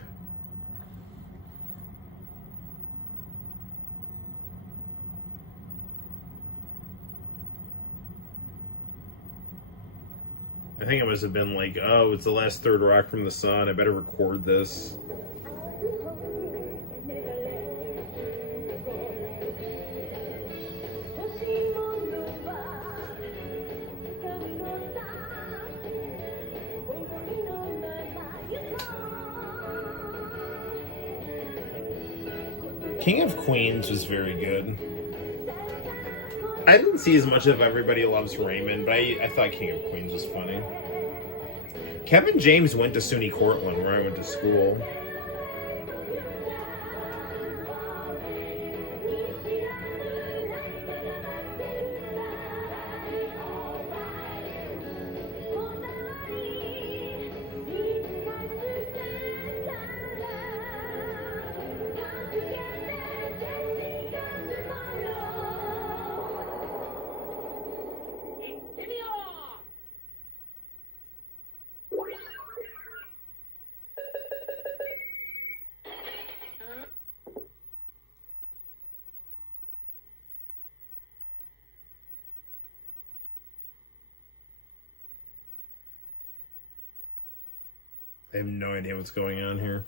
I think it must have been like, oh, it's the last third rock from the sun, I better record this. King of Queens was very good. I didn't see as much of Everybody Loves Raymond, but I thought King of Queens was funny. Kevin James went to SUNY Cortland, where I went to school. I have no idea what's going on here.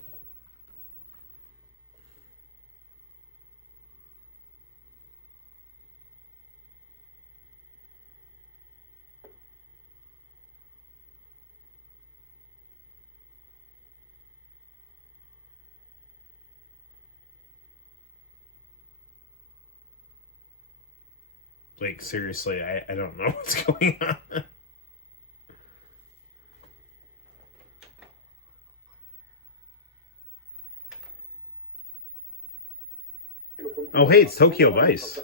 Like, seriously, I don't know what's going on. Oh, hey, it's Tokyo Vice.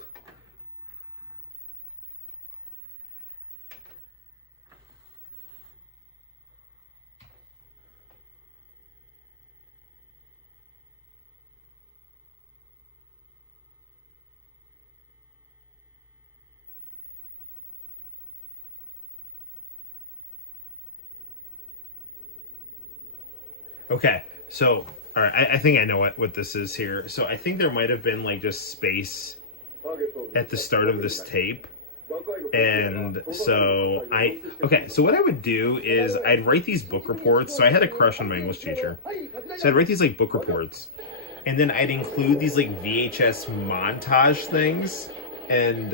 Okay, so all right, I think I know what this is here. So I think there might have been like just space at the start of this tape. And so so what I would do is I'd write these book reports. So I had a crush on my English teacher. So I'd write these like book reports. And then I'd include these like VHS montage things and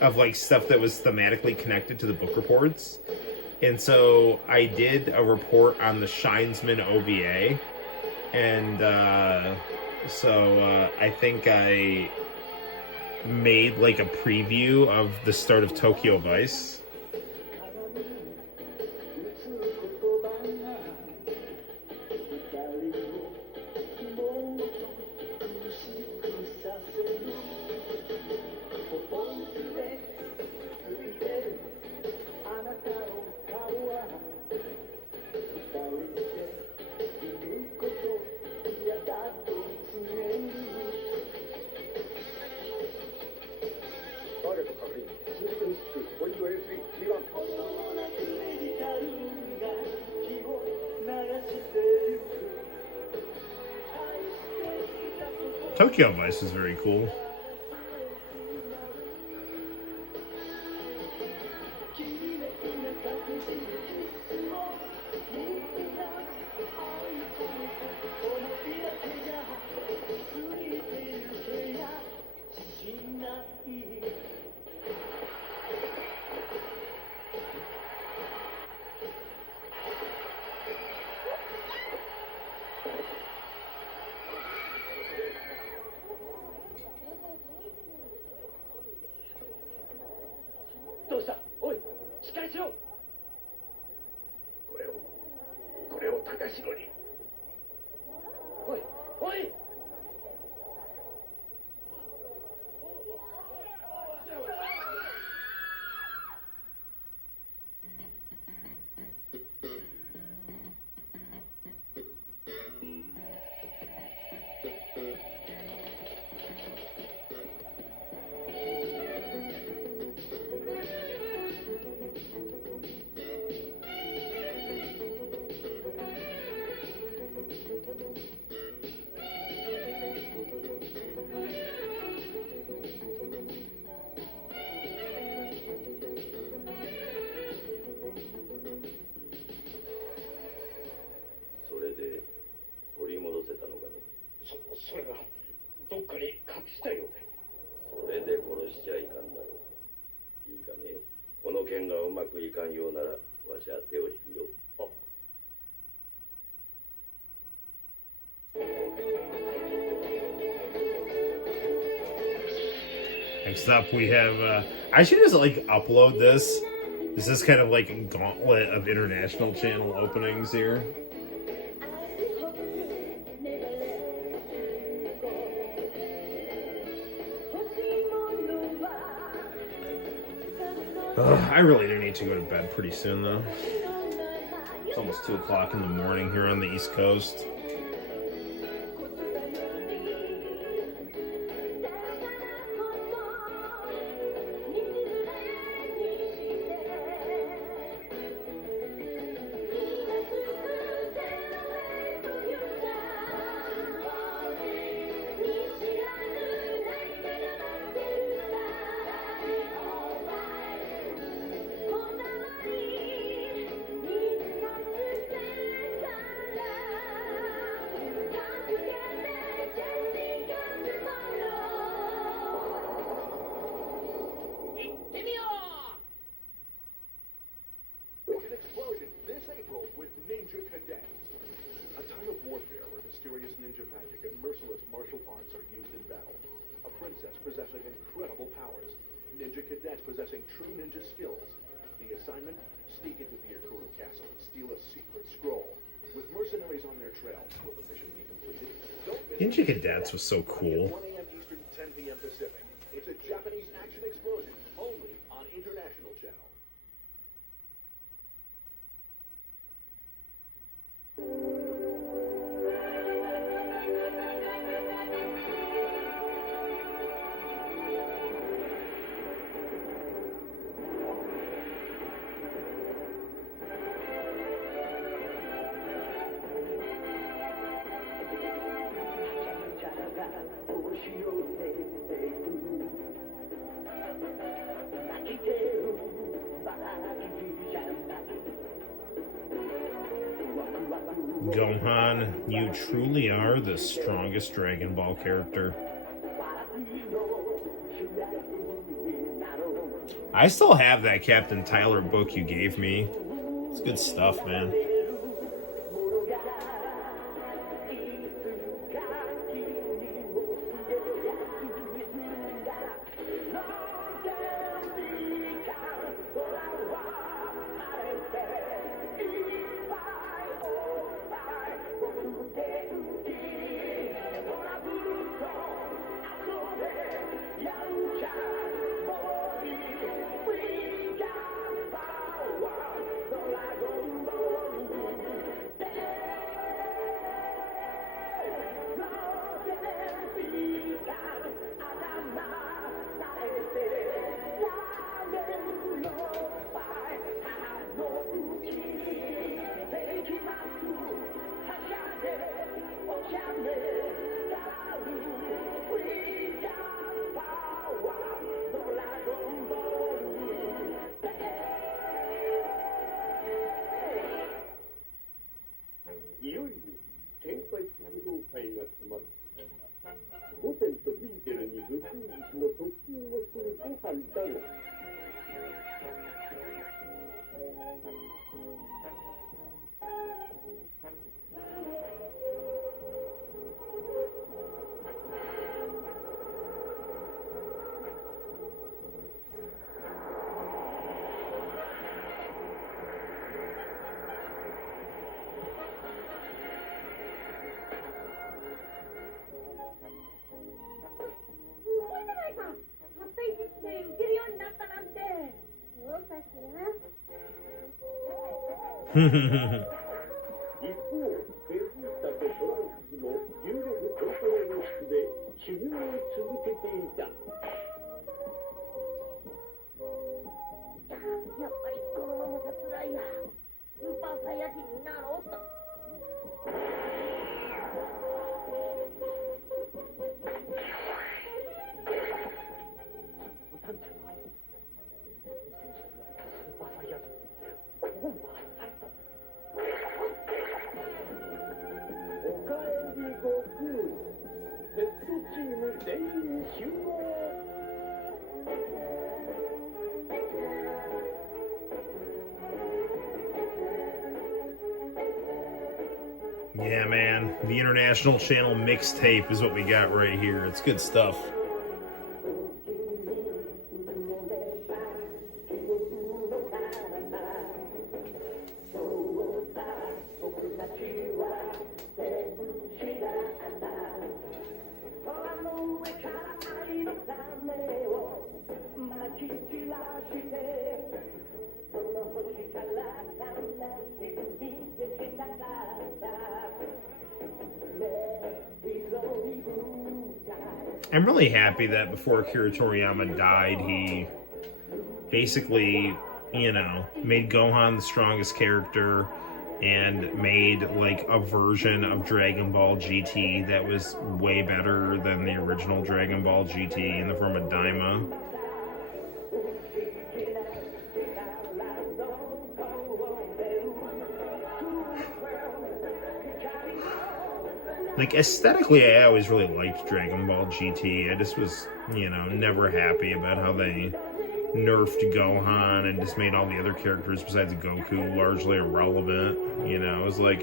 of like stuff that was thematically connected to the book reports. And so I did a report on the Shinesman OVA. And I think I made like a preview of the start of Tokyo Vice. Tokyo Vice is very cool. Next up, we have. I should just like upload this. This is kind of like a gauntlet of international channel openings here. I really do need to go to bed pretty soon, though. It's almost 2 o'clock in the morning here on the East Coast. Possessing incredible powers, ninja cadets possessing true ninja skills. The assignment: sneak into Byakuru Castle and steal a secret scroll. With mercenaries on their trail, will the mission be completed? Ninja Cadets was so cool. 1 a.m. Eastern, 10 p.m. Pacific. It's a Japanese action explosion, only on International Channel. Gohan, you truly are the strongest Dragon Ball character. I still have that Captain Tyler book you gave me. It's good stuff, man. Yeah, man. The International Channel mixtape is what we got right here. It's good stuff. I'm really happy that before Akira Toriyama died, he basically, you know, made Gohan the strongest character and made like a version of Dragon Ball GT that was way better than the original Dragon Ball GT in the form of Daima. Like, aesthetically, I always really liked Dragon Ball GT. I just was, you know, never happy about how they nerfed Gohan and just made all the other characters besides Goku largely irrelevant. You know, it was like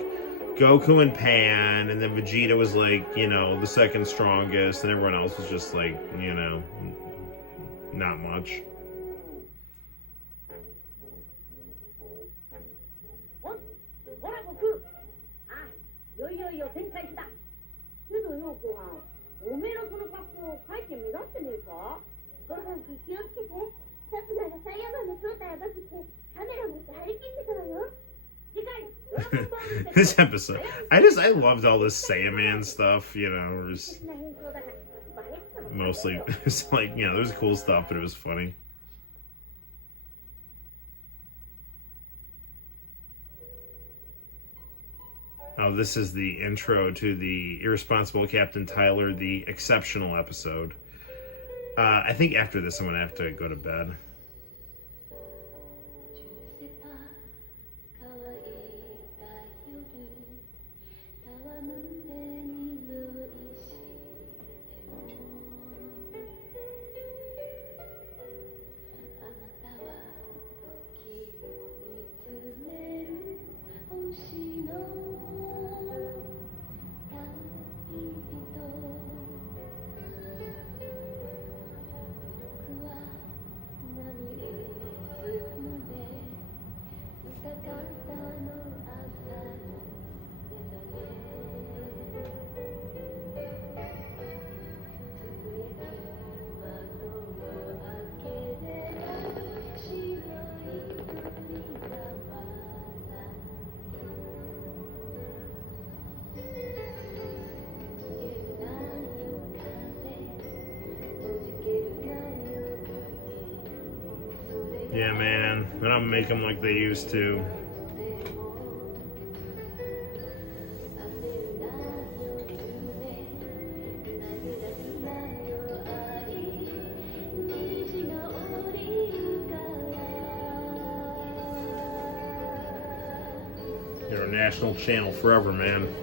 Goku and Pan, and then Vegeta was like, you know, the second strongest, and everyone else was just like, you know, not much. This episode, I loved all this Saiyaman stuff, you know, it was mostly, it's like, you know, there's cool stuff, but it was funny. Oh, this is the intro to the Irresponsible Captain Tyler, the exceptional episode. I think after this I'm going to have to go to bed. Yeah, man. They don't make them like they used to. You're a national channel forever, man.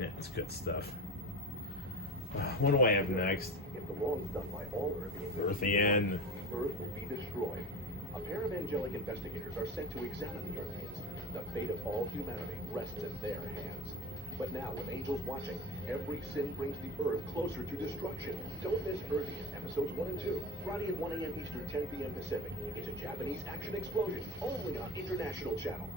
Yeah, it's good stuff. What do I have next? If the wrong's done by all Earthians, Earthian. Earth will be destroyed. A pair of angelic investigators are sent to examine the Earthians. The fate of all humanity rests in their hands. But now, with angels watching, every sin brings the Earth closer to destruction. Don't miss Earthian, episodes 1 and 2, Friday at 1 a.m. Eastern, 10 p.m. Pacific. It's a Japanese action explosion, only on International Channel.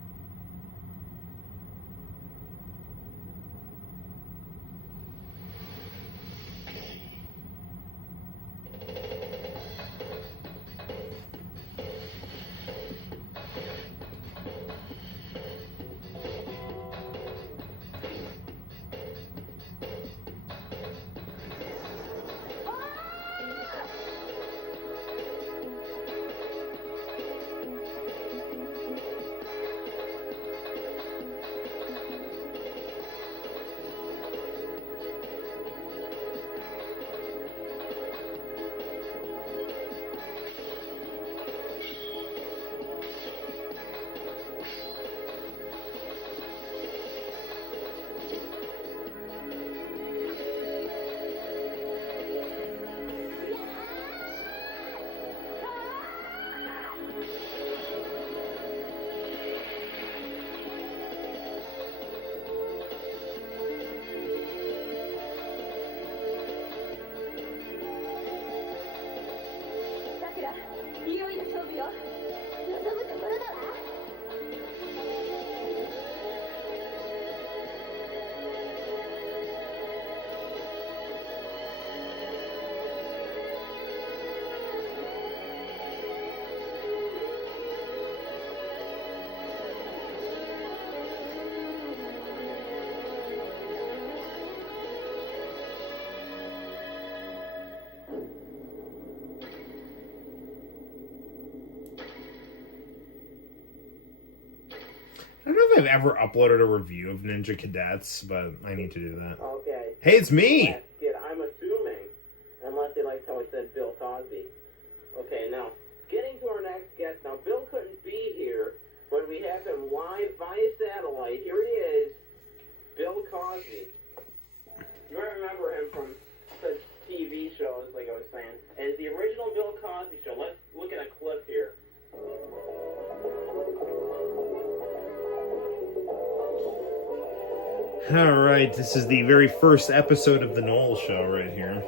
I don't know if I've ever uploaded a review of Ninja Cadets, but I need to do that. Okay. Hey, it's me. Last skit, I'm assuming, unless they liked how I said Bill Cosby. Okay, now, getting to our next guest. Now, Bill couldn't be here, but we have him live via satellite. Here he is, Bill Cosby. You might remember him from such TV shows, like I was saying, as the original Bill Cosby Show. Let's look at a clip here. All right, this is the very first episode of the Noel Show right here.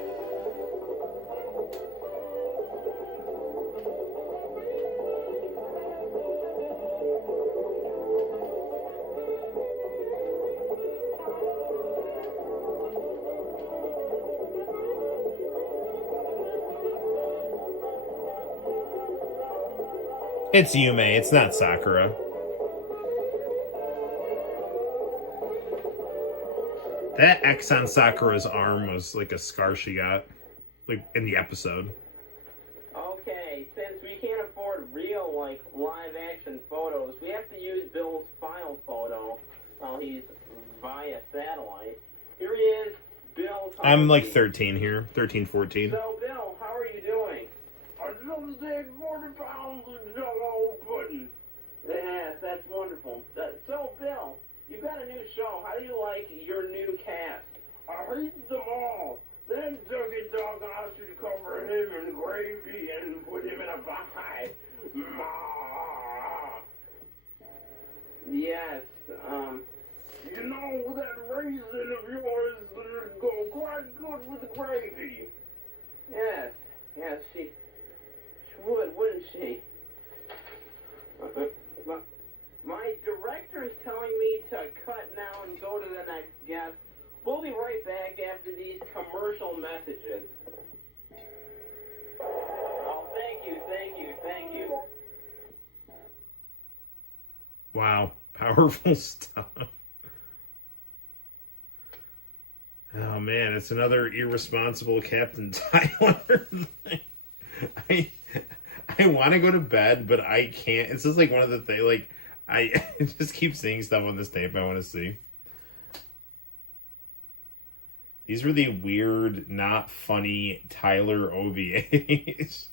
It's Yume, it's not Sakura. That X on Sakura's arm was like a scar she got, like, in the episode. Okay, since we can't afford real, like, live-action photos, we have to use Bill's file photo while he's via satellite. Here he is, Bill. I'm like 13 here, 13, 14. So, Bill, how are you doing? I just ate 40 pounds of Jell-O pudding. Yes, that's wonderful. So, Bill, you've got a new show. How do you like your new cast? I hate them all. Then Dougie Dog asked you to cover him in gravy and put him in a pie. Yes, you know, that raisin of yours would go quite good with the gravy. Yes, she would, wouldn't she? My director's telling me to cut now and go to the next guest. We'll be right back after these commercial messages. Oh, thank you. Wow, powerful stuff. Oh man, it's another irresponsible Captain Tyler thing. I want to go to bed, but I can't. It's just like one of the things, like, I just keep seeing stuff on this tape I want to see. These were the weird, not funny Tyler OVAs.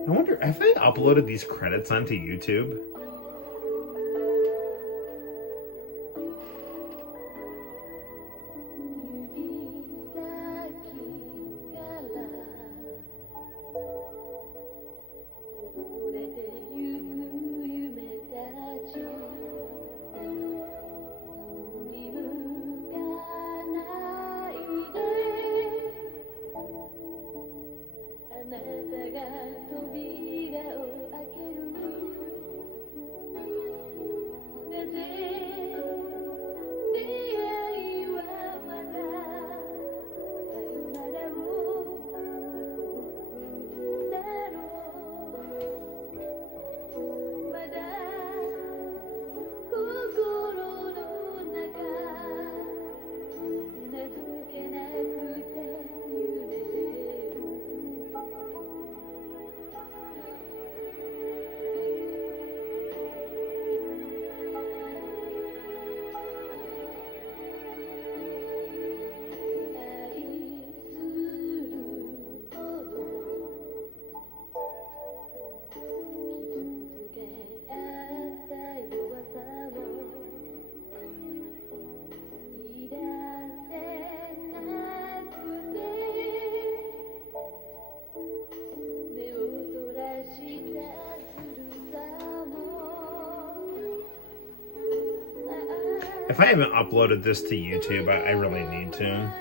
I wonder, have they uploaded these credits onto YouTube? If I haven't uploaded this to YouTube, I really need to.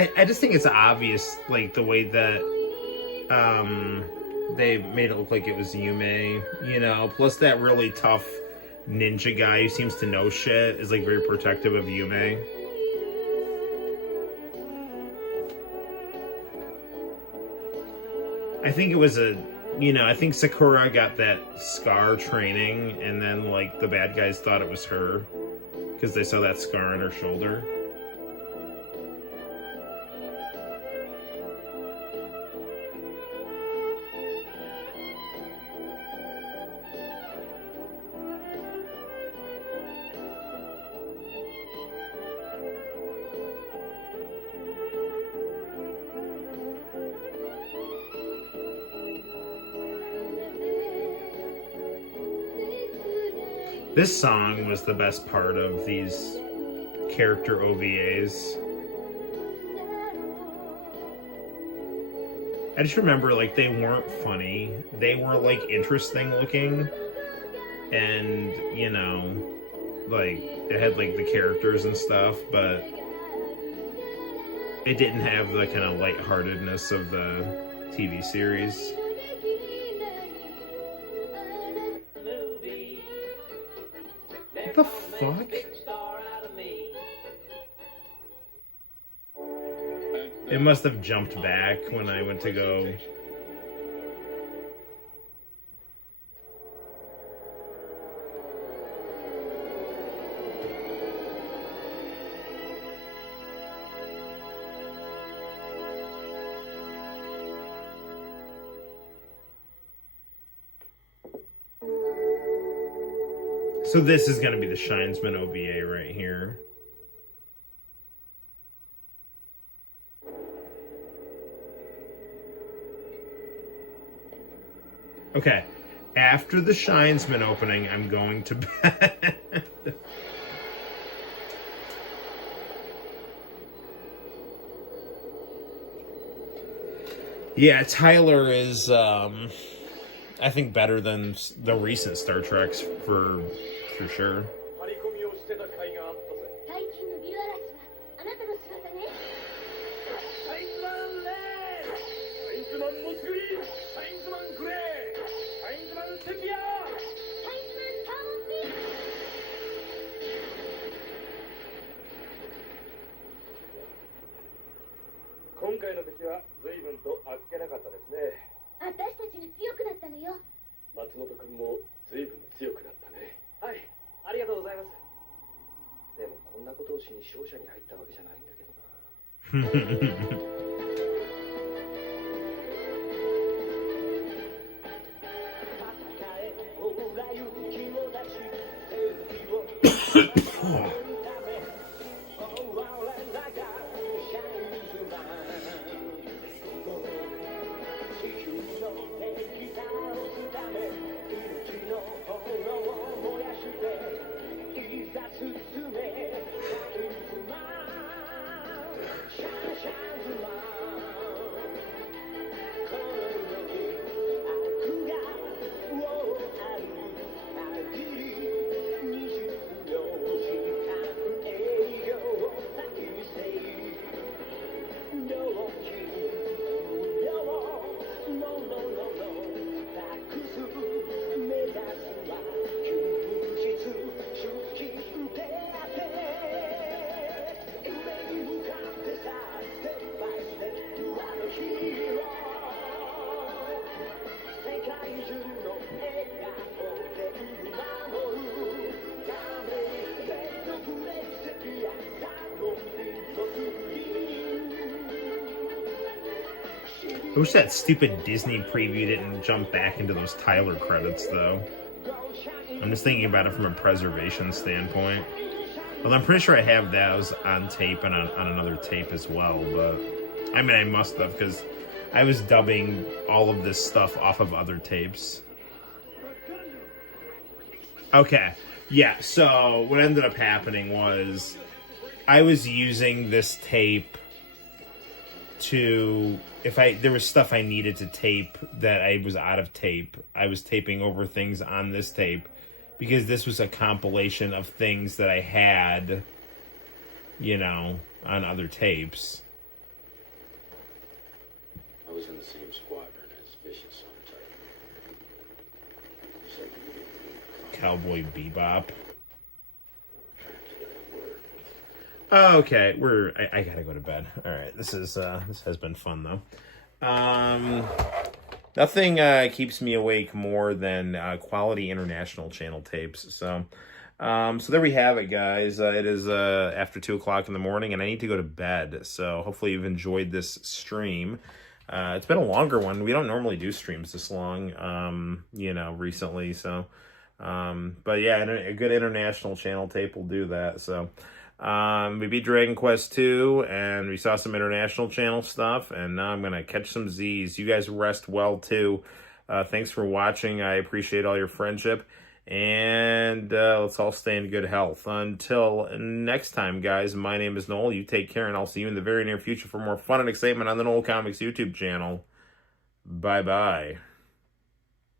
I just think it's obvious, like, the way that they made it look like it was Yume, you know, plus that really tough ninja guy who seems to know shit is, like, very protective of Yume. I think it was I think Sakura got that scar training, and then, like, the bad guys thought it was her because they saw that scar on her shoulder. This song was the best part of these character OVAs. I just remember, like, they weren't funny. They were, like, interesting looking. And, you know, like, it had, like, the characters and stuff, but it didn't have the kind of lightheartedness of the TV series. What the fuck? It must have jumped back when I went to go. So this is going to be the Shinesman OVA right here. Okay, after the Shinesman opening, I'm going to bed. Yeah, Tyler is, I think, better than the recent Star Treks for sure. 張り込みをしてた甲斐があったぜ。最近のビル嵐はあなたの仕業ね。サインズマンレーサインズマンモスグリーンサインズマングレーサインズマンセピアサインズマンサーモンピー今回の敵は随分とあっけなかったですね。私たちが強くなったのよ。松本君も随分強くなったね。はい、ありがとうございます。でもこんなことをしに商社に入ったわけじゃないんだけどな。I wish that stupid Disney preview didn't jump back into those Tyler credits, though. I'm just thinking about it from a preservation standpoint. Well, I'm pretty sure I have those on tape and on another tape as well, but... I mean, I must have, because I was dubbing all of this stuff off of other tapes. Okay, yeah, so what ended up happening was... I was using this tape to... there was stuff I needed to tape that I was out of tape, I was taping over things on this tape because this was a compilation of things that I had, you know, on other tapes. Cowboy Bebop. Okay, I gotta go to bed. All right, this has been fun though. Nothing keeps me awake more than quality international channel tapes. So there we have it, guys. It is after 2 o'clock in the morning, and I need to go to bed. So hopefully you've enjoyed this stream. It's been a longer one. We don't normally do streams this long, recently. So, but yeah, a good international channel tape will do that. So. We beat Dragon Quest 2, and we saw some international channel stuff, and now I'm going to catch some Z's. You guys rest well, too. Thanks for watching. I appreciate all your friendship, and let's all stay in good health. Until next time, guys, my name is Noel. You take care, and I'll see you in the very near future for more fun and excitement on the Noel ComiX YouTube channel. Bye-bye.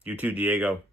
You too, Diego.